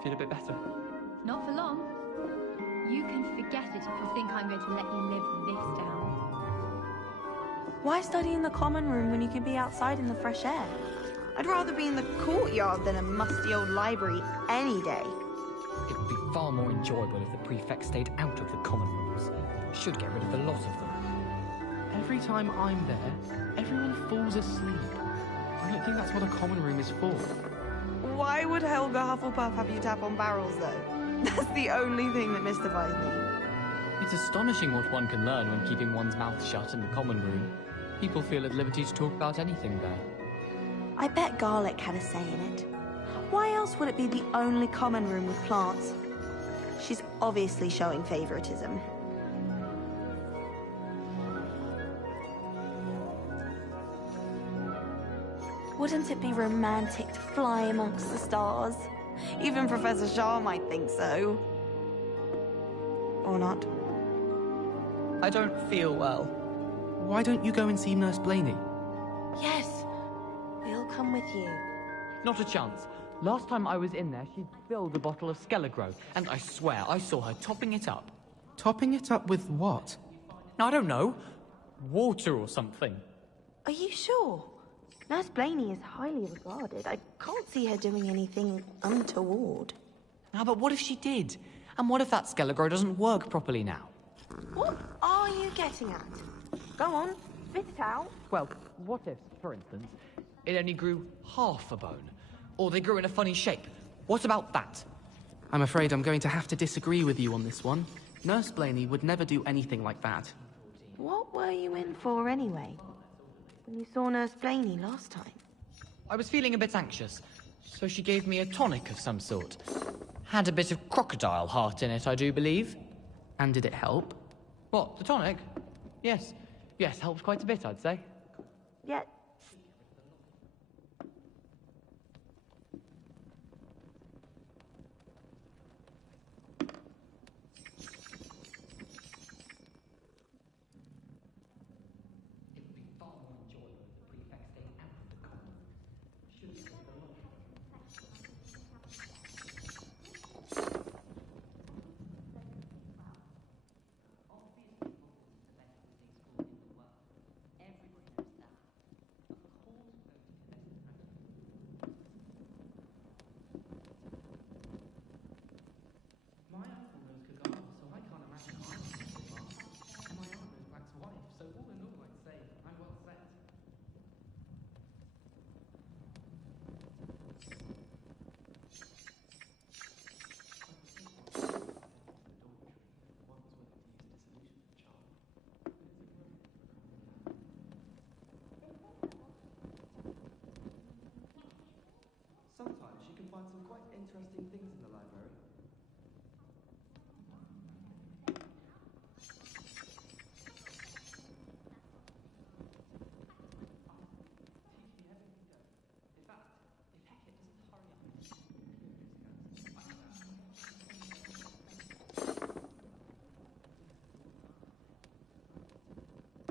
Feel a bit better. Not for long. You can forget it if you think I'm going to let you live this down. Why study in the common room when you can be outside in the fresh air? I'd rather be in the courtyard than a musty old library any day. It would be far more enjoyable if the prefect stayed out of the common rooms. Should get rid of the lot of them. Every time I'm there, everyone falls asleep. I don't think that's what a common room is for. Why would Helga Hufflepuff have you tap on barrels, though? That's the only thing that mystifies me. It's astonishing what one can learn when keeping one's mouth shut in the common room. People feel at liberty to talk about anything there. I bet Garlic had a say in it. Why else would it be the only common room with plants? She's obviously showing favoritism. Wouldn't it be romantic to fly amongst the stars? Even Professor Shah might think so. Or not. I don't feel well. Why don't you go and see Nurse Blaney? Yes, we'll come with you. Not a chance. Last time I was in there, she'd filled a bottle of Skelegro, and I swear I saw her topping it up. Topping it up with what? I don't know. Water or something. Are you sure? Nurse Blaney is highly regarded. I can't see her doing anything untoward. Now, but what if she did? And what if that Skelegro doesn't work properly now? What are you getting at? Go on, spit it out. Well, what if, for instance, it only grew half a bone? Or they grew in a funny shape? What about that? I'm afraid I'm going to have to disagree with you on this one. Nurse Blaney would never do anything like that. What were you in for anyway? When you saw Nurse Blaney last time? I was feeling a bit anxious, so she gave me a tonic of some sort. Had a bit of crocodile heart in it, I do believe. And did it help? What, the tonic? Yes. Yes, helped quite a bit, I'd say. Yeah. Sometimes you can find some quite interesting things in the library.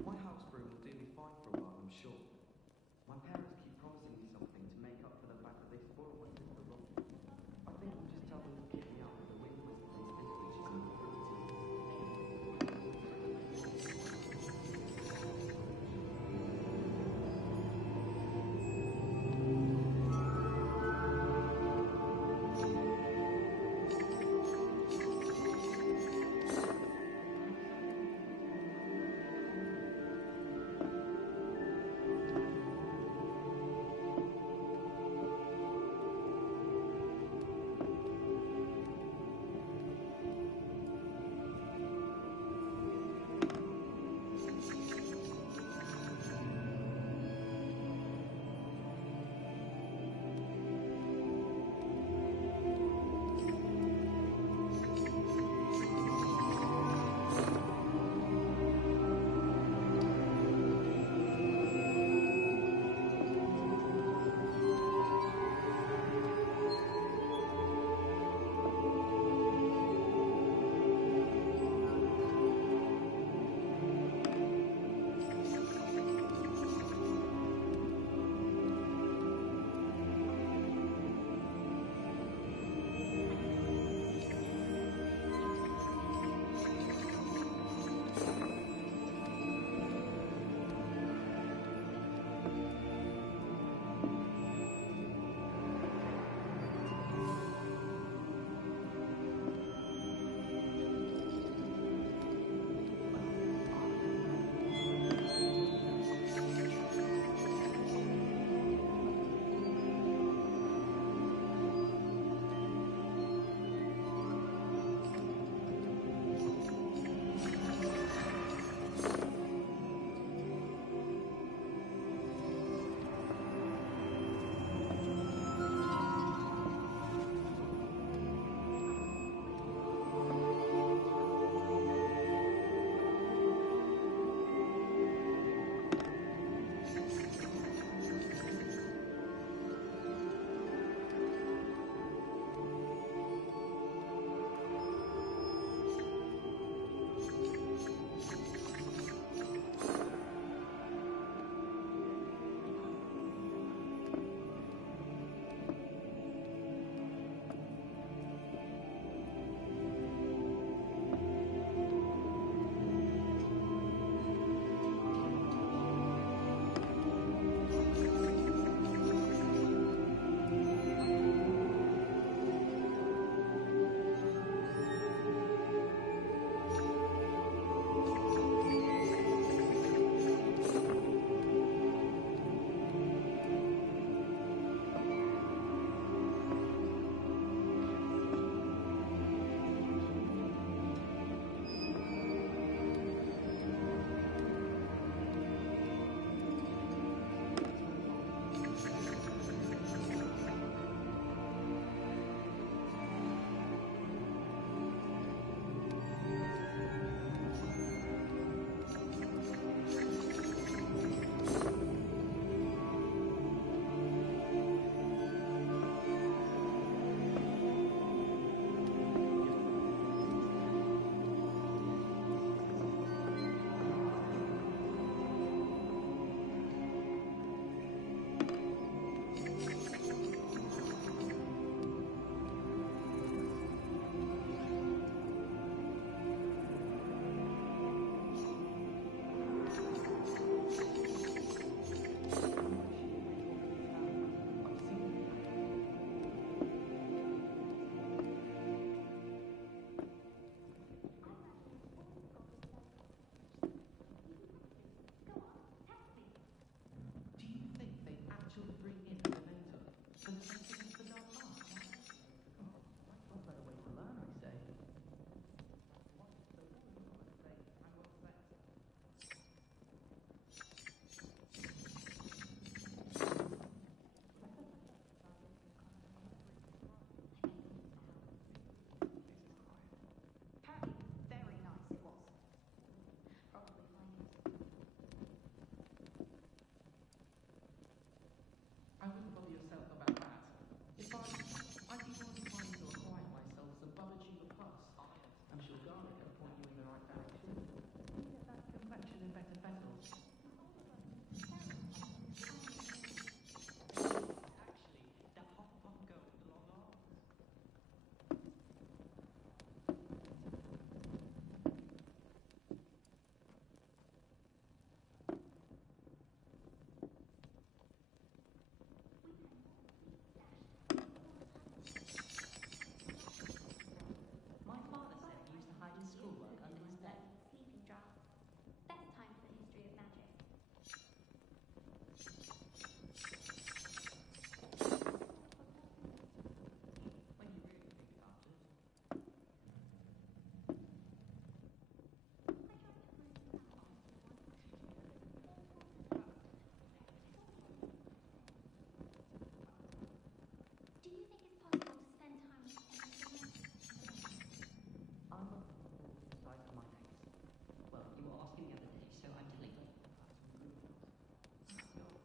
My house broom will do me fine for a while, I'm sure. My parents keep promising me something to make up for the fact that they spoil what's in the room. I think I'm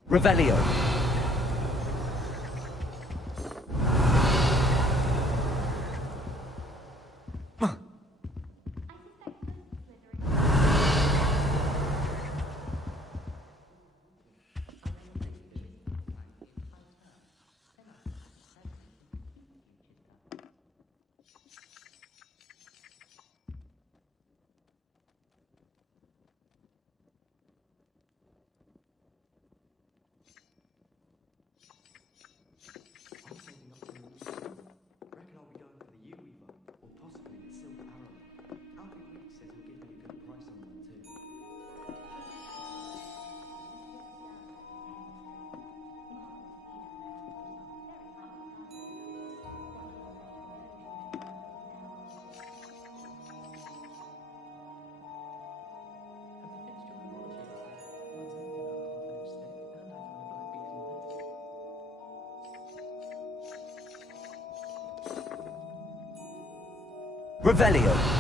Revelio. Revelio.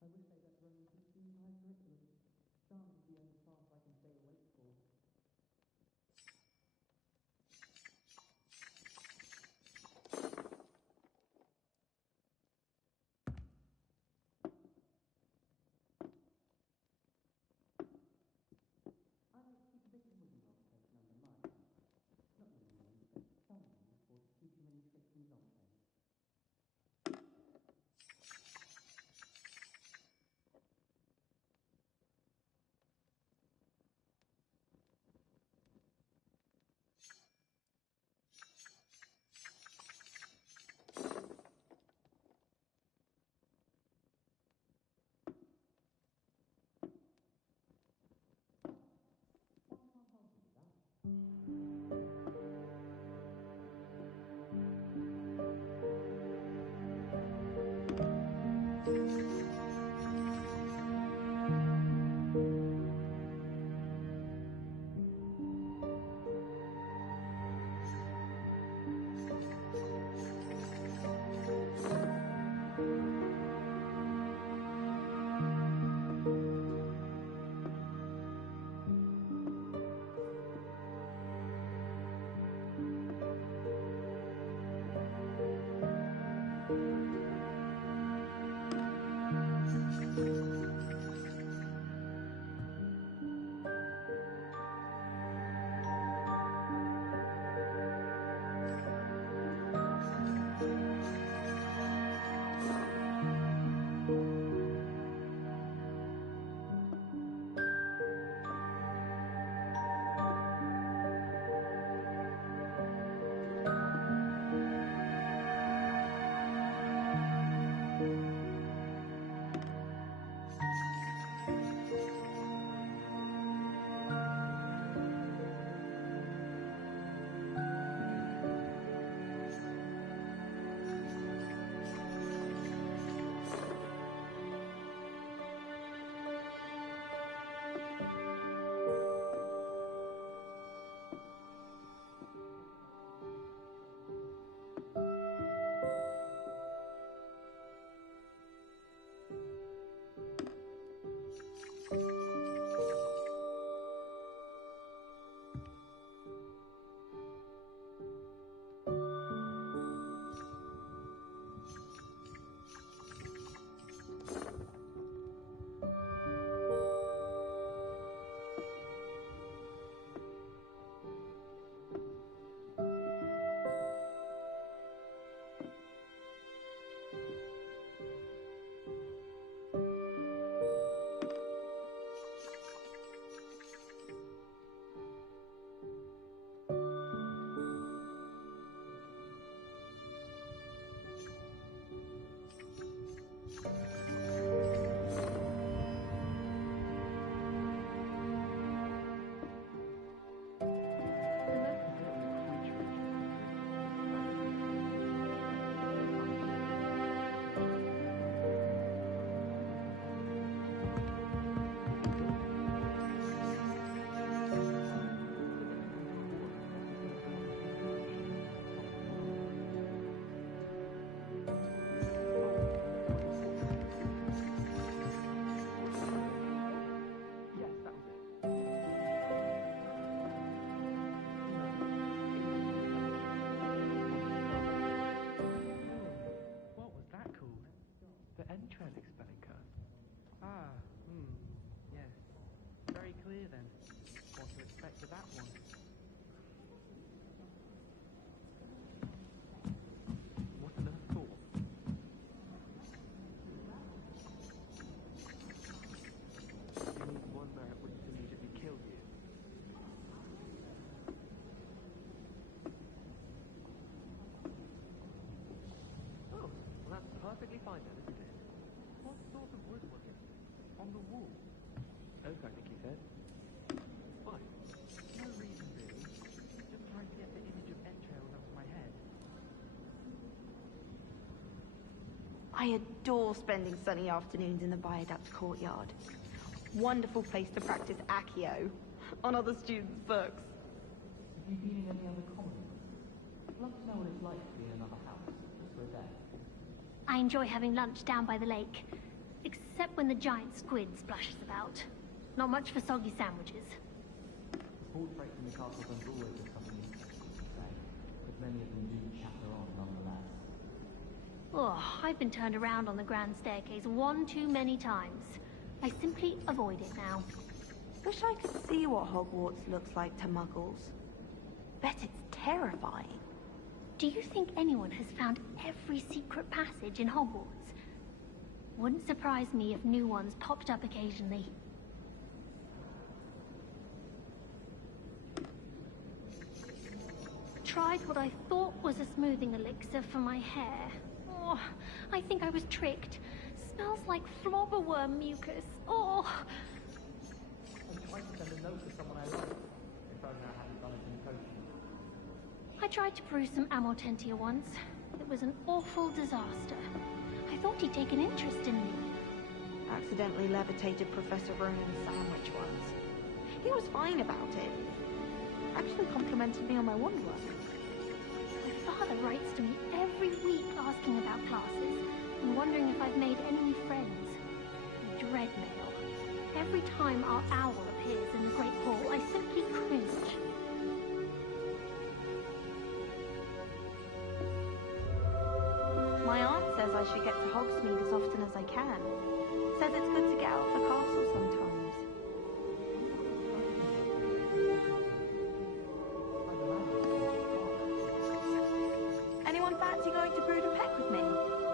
I wish they'd let run 16 high curriculum. Dance is the only class I can stay awake for. I like to keep a bit of wooden log placed under mine. Not many names, but some names for to teach you many tricks in log playing. To that one. What on earth for? You need one where it wouldn't immediately kill you. Oh, well that's perfectly fine then, isn't it? What sort of wood was it? On the wall? Oak, I think you said. Why? I adore spending sunny afternoons in the Viaduct courtyard. Wonderful place to practice Accio on other students' books. Have you been in any other common rooms? I'd love to know what it's like to be in another house, just for a day. I enjoy having lunch down by the lake. Except when the giant squid splashes about. Not much for soggy sandwiches. The portrait from the castle does always have something interesting to say, but many of them do chatter on nonetheless. Oh, I've been turned around on the grand staircase one too many times. I simply avoid it now. Wish I could see what Hogwarts looks like to muggles. Bet it's terrifying. Do you think anyone has found every secret passage in Hogwarts? Wouldn't surprise me if new ones popped up occasionally. Tried what I thought was a smoothing elixir for my hair. Oh, I think I was tricked. Smells like flobberworm mucus. Oh. I'm trying to send a note to someone I love. If only I hadn't done it in potion. I tried to brew some Amortentia once. It was an awful disaster. I thought he'd take an interest in me. Accidentally levitated Professor Ronan's sandwich once. He was fine about it. Actually complimented me on my woodwork. My father writes to me every week asking about classes and wondering if I've made any new friends. I dread mail. Every time our owl appears in the Great Hall, I simply cringe. My aunt says I should get to Hogsmeade as often as I can. Says it's good to get out of the castle sometimes. Anyone fancy going to Brood and Peck with me?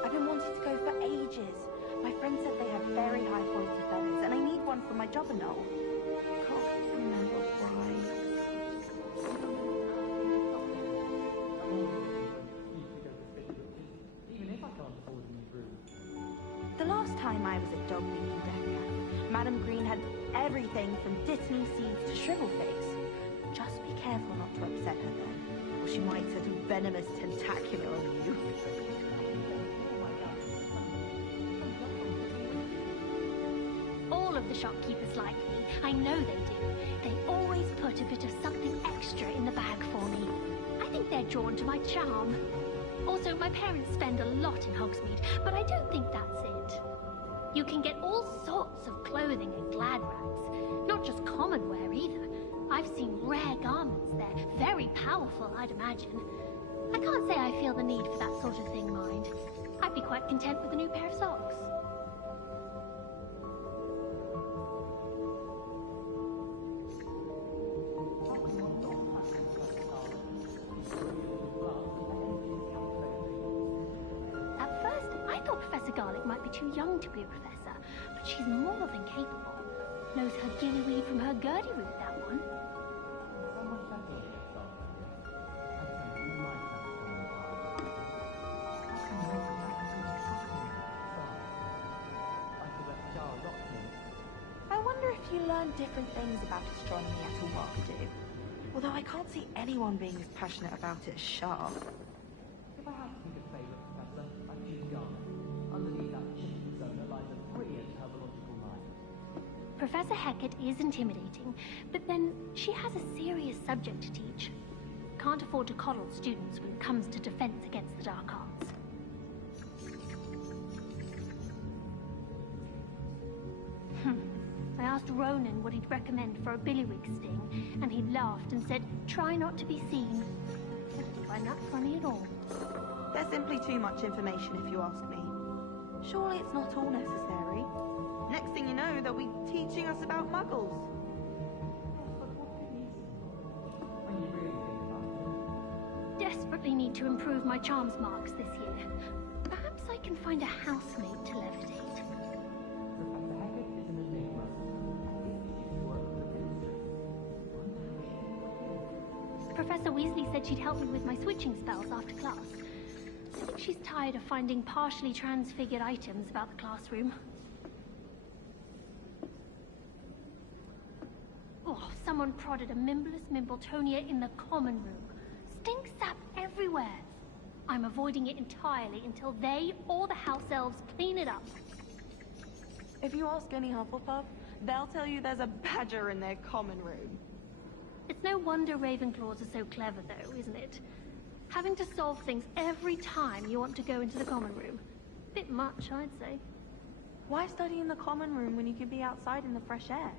I've been wanting to go for ages. My friend said they have very high quality feathers, and I need one for my Jobberknoll. Can't remember why. The last time I was at Dogbeak Death Camp, Madam Green had everything from Dittany seeds to Shrivelfigs. Just be careful not to upset her then, or she might set a venomous tentacular on you. All of the shopkeepers like me. I know they do. They always put a bit of something extra in the bag for me. I think they're drawn to my charm. Also, my parents spend a lot in Hogsmeade, but I don't think that's it. You can get all sorts of clothing and glad rags. Not just common wear either. I've seen rare garments there. Very powerful, I'd imagine. I can't say I feel the need for that sort of thing, mind. I'd be quite content with a new pair of socks. Too young to be a professor, but she's more than capable. Knows her gillyweed from her gurdy-root, that one. I wonder if you learn different things about astronomy at Umakadu. Although I can't see anyone being as passionate about it as Shah. If I had to pick a favourite professor, I'd choose Garnet. Underneath that chicken zona lies a brilliant herbological mind. Professor Hecat is intimidating, but then she has a serious subject to teach. Can't afford to coddle students when it comes to defense against the dark arts. I asked Ronan what he'd recommend for a billywig sting, and he laughed and said, "Try not to be seen." I didn't find that funny at all. There's simply too much information if you ask me. Surely it's not all necessary. Next thing you know, they'll be teaching us about muggles. Desperately need to improve my charms marks this year. Perhaps I can find a housemate to levitate. Professor Weasley said she'd help me with my switching spells after class. I think she's tired of finding partially transfigured items about the classroom. Oh, someone prodded a Mimbless Mimbletonia in the common room. Stink sap everywhere. I'm avoiding it entirely until they or the house elves clean it up. If you ask any Hufflepuff, they'll tell you there's a badger in their common room. It's no wonder Ravenclaws are so clever, though, isn't it? Having to solve things every time you want to go into the common room. Bit much, I'd say. Why study in the common room when you could be outside in the fresh air?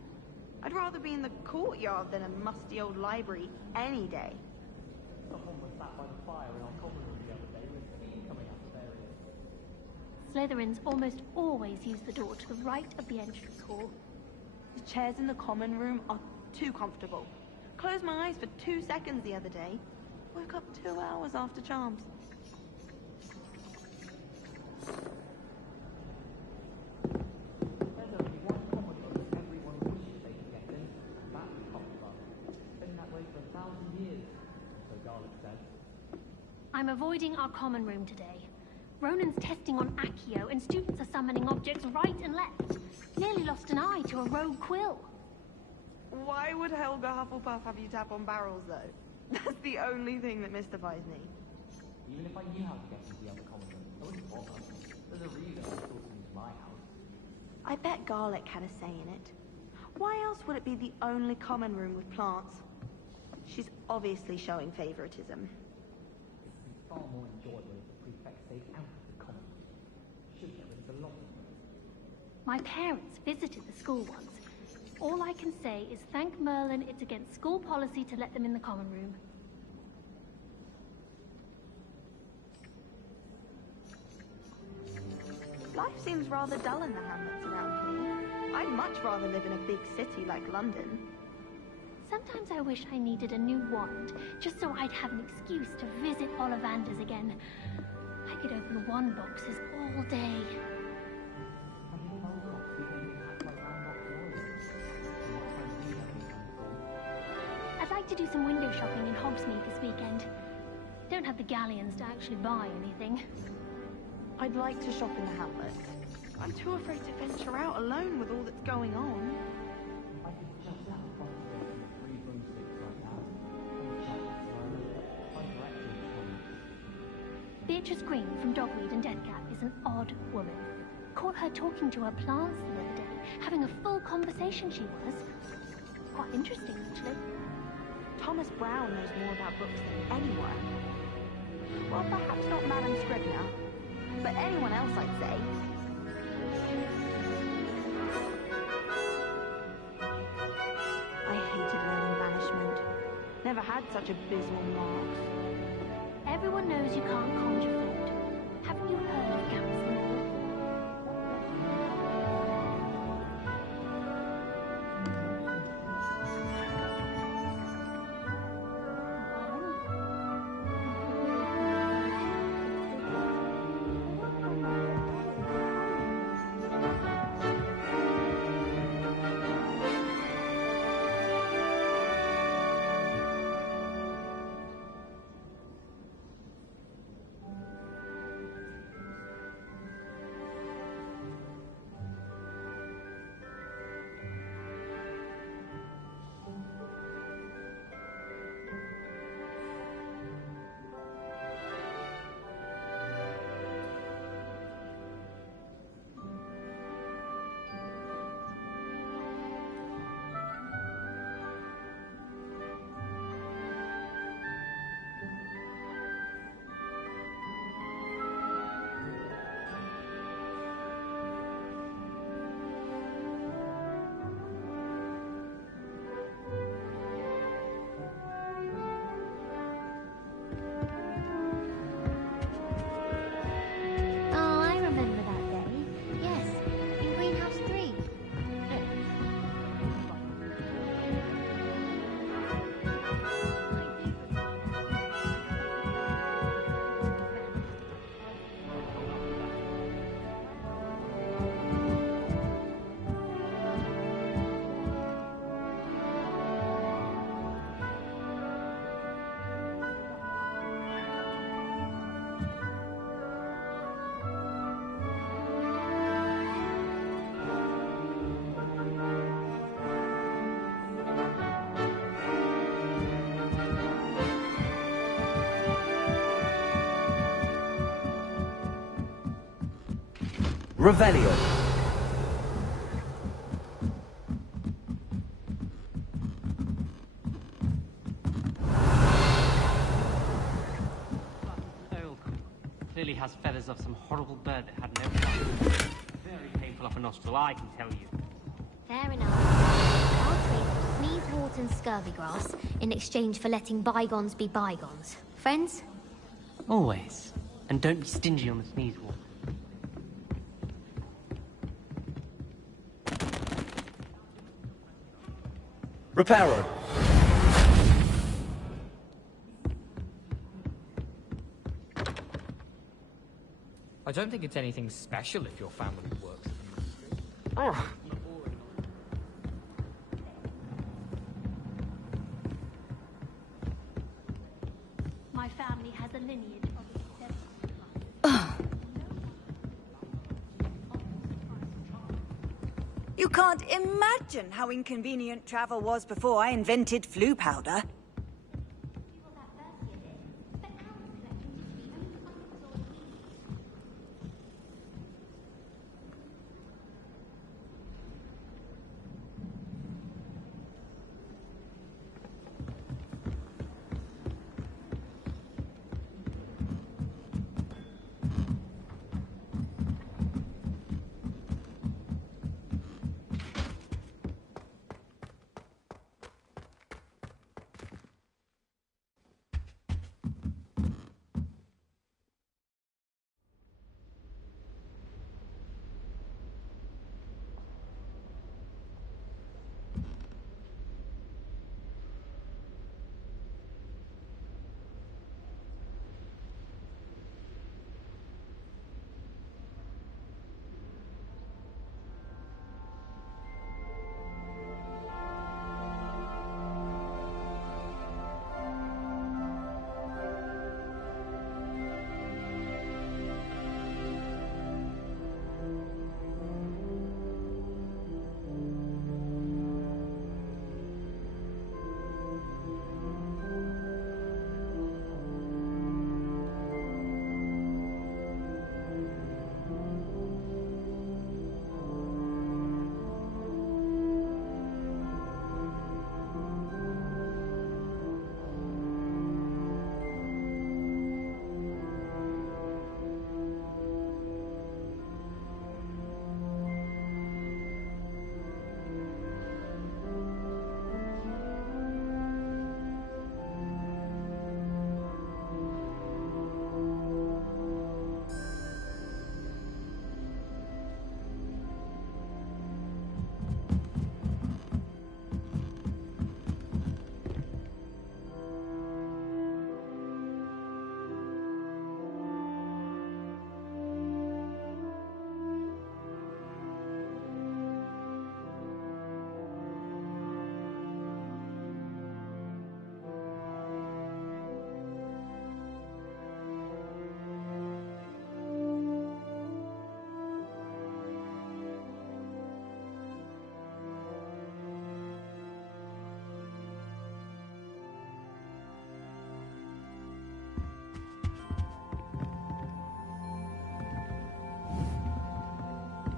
I'd rather be in the courtyard than a musty old library any day. Someone was sat by the fire in our common room the other day with steam coming out of areas. Slytherins almost always use the door to the right of the entrance hall. The chairs in the common room are too comfortable. Closed my eyes for 2 seconds the other day. Woke up 2 hours after charms. There's only one common room that everyone wishes they could get in, and that's Hufflepuff. It's been that way for 1,000 years, so Garlic says. I'm avoiding our common room today. Ronan's testing on Accio, and students are summoning objects right and left. Nearly lost an eye to a rogue quill. Why would Helga Hufflepuff have you tap on barrels, though? That's the only thing that mystifies me. Even if I knew how to get into the other common room, I wouldn't bother. There's a reason I'm forcing into my house. I bet Garlic had a say in it. Why else would it be the only common room with plants? She's obviously showing favoritism. It'd be far more enjoyable if the prefect stayed out of the common room. Should get rid of a lot of them. My parents visited the school once. All I can say is thank Merlin it's against school policy to let them in the common room. Life seems rather dull in the hamlets around here. I'd much rather live in a big city like London. Sometimes I wish I needed a new wand, just so I'd have an excuse to visit Ollivanders again. I could open wand boxes all day. I'd like to do some window shopping in Hogsmeade this weekend. Don't have the galleons to actually buy anything. I'd like to shop in the hamlets. I'm too afraid to venture out alone with all that's going on. I could just have a conversation with 3 broomsticks right now. And chat for a minute. Find directions from them. Beatrice Green from Dogweed and Deathcap is an odd woman. Caught her talking to her plants the other day, having a full conversation she was. Quite interesting, actually. Thomas Brown knows more about books than anyone. Well, perhaps not Madame Scribner, but anyone else, I'd say. I hated learning banishment. Never had such abysmal marks. Everyone knows you can't conjure food. Haven't you heard of Gamson Hall? Revelio. Clearly has feathers of some horrible bird that had no life. Very painful up a nostril, I can tell you. Fair enough. I'll trade sneeze, wart, and scurvy grass in exchange for letting bygones be bygones. Friends? Always. And don't be stingy on the sneeze wart. Reparo. I don't think it's anything special if your family works at the ministry. Oh. My family has a lineage You can't imagine how inconvenient travel was before I invented flu powder.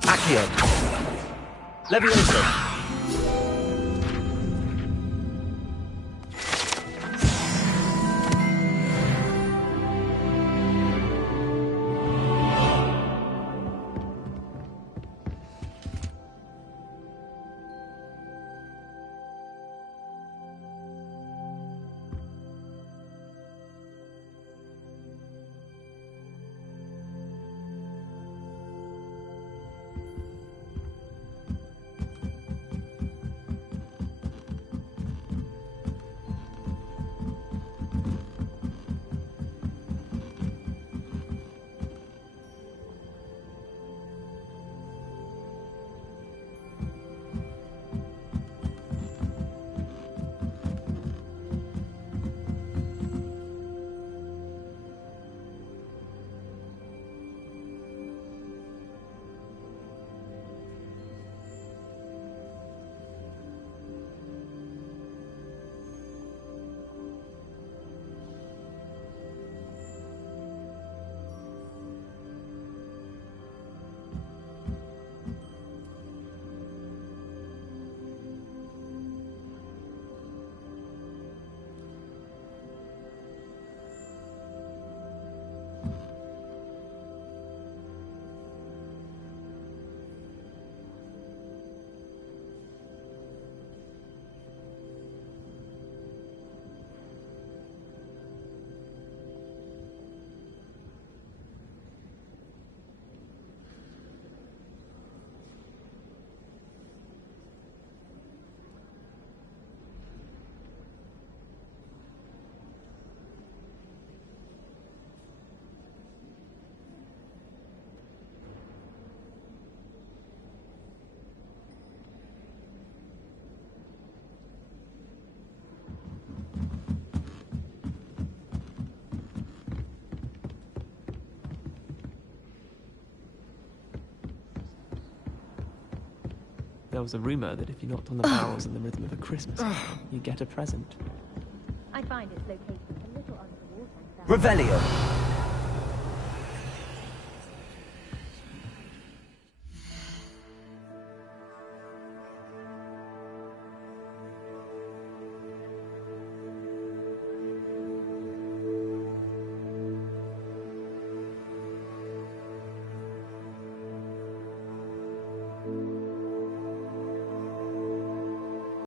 Accio. Levioso. there was a rumor that if you knocked on the barrels in the rhythm of a Christmas carol, you get a present. I find it's located a little under the water. Revelio.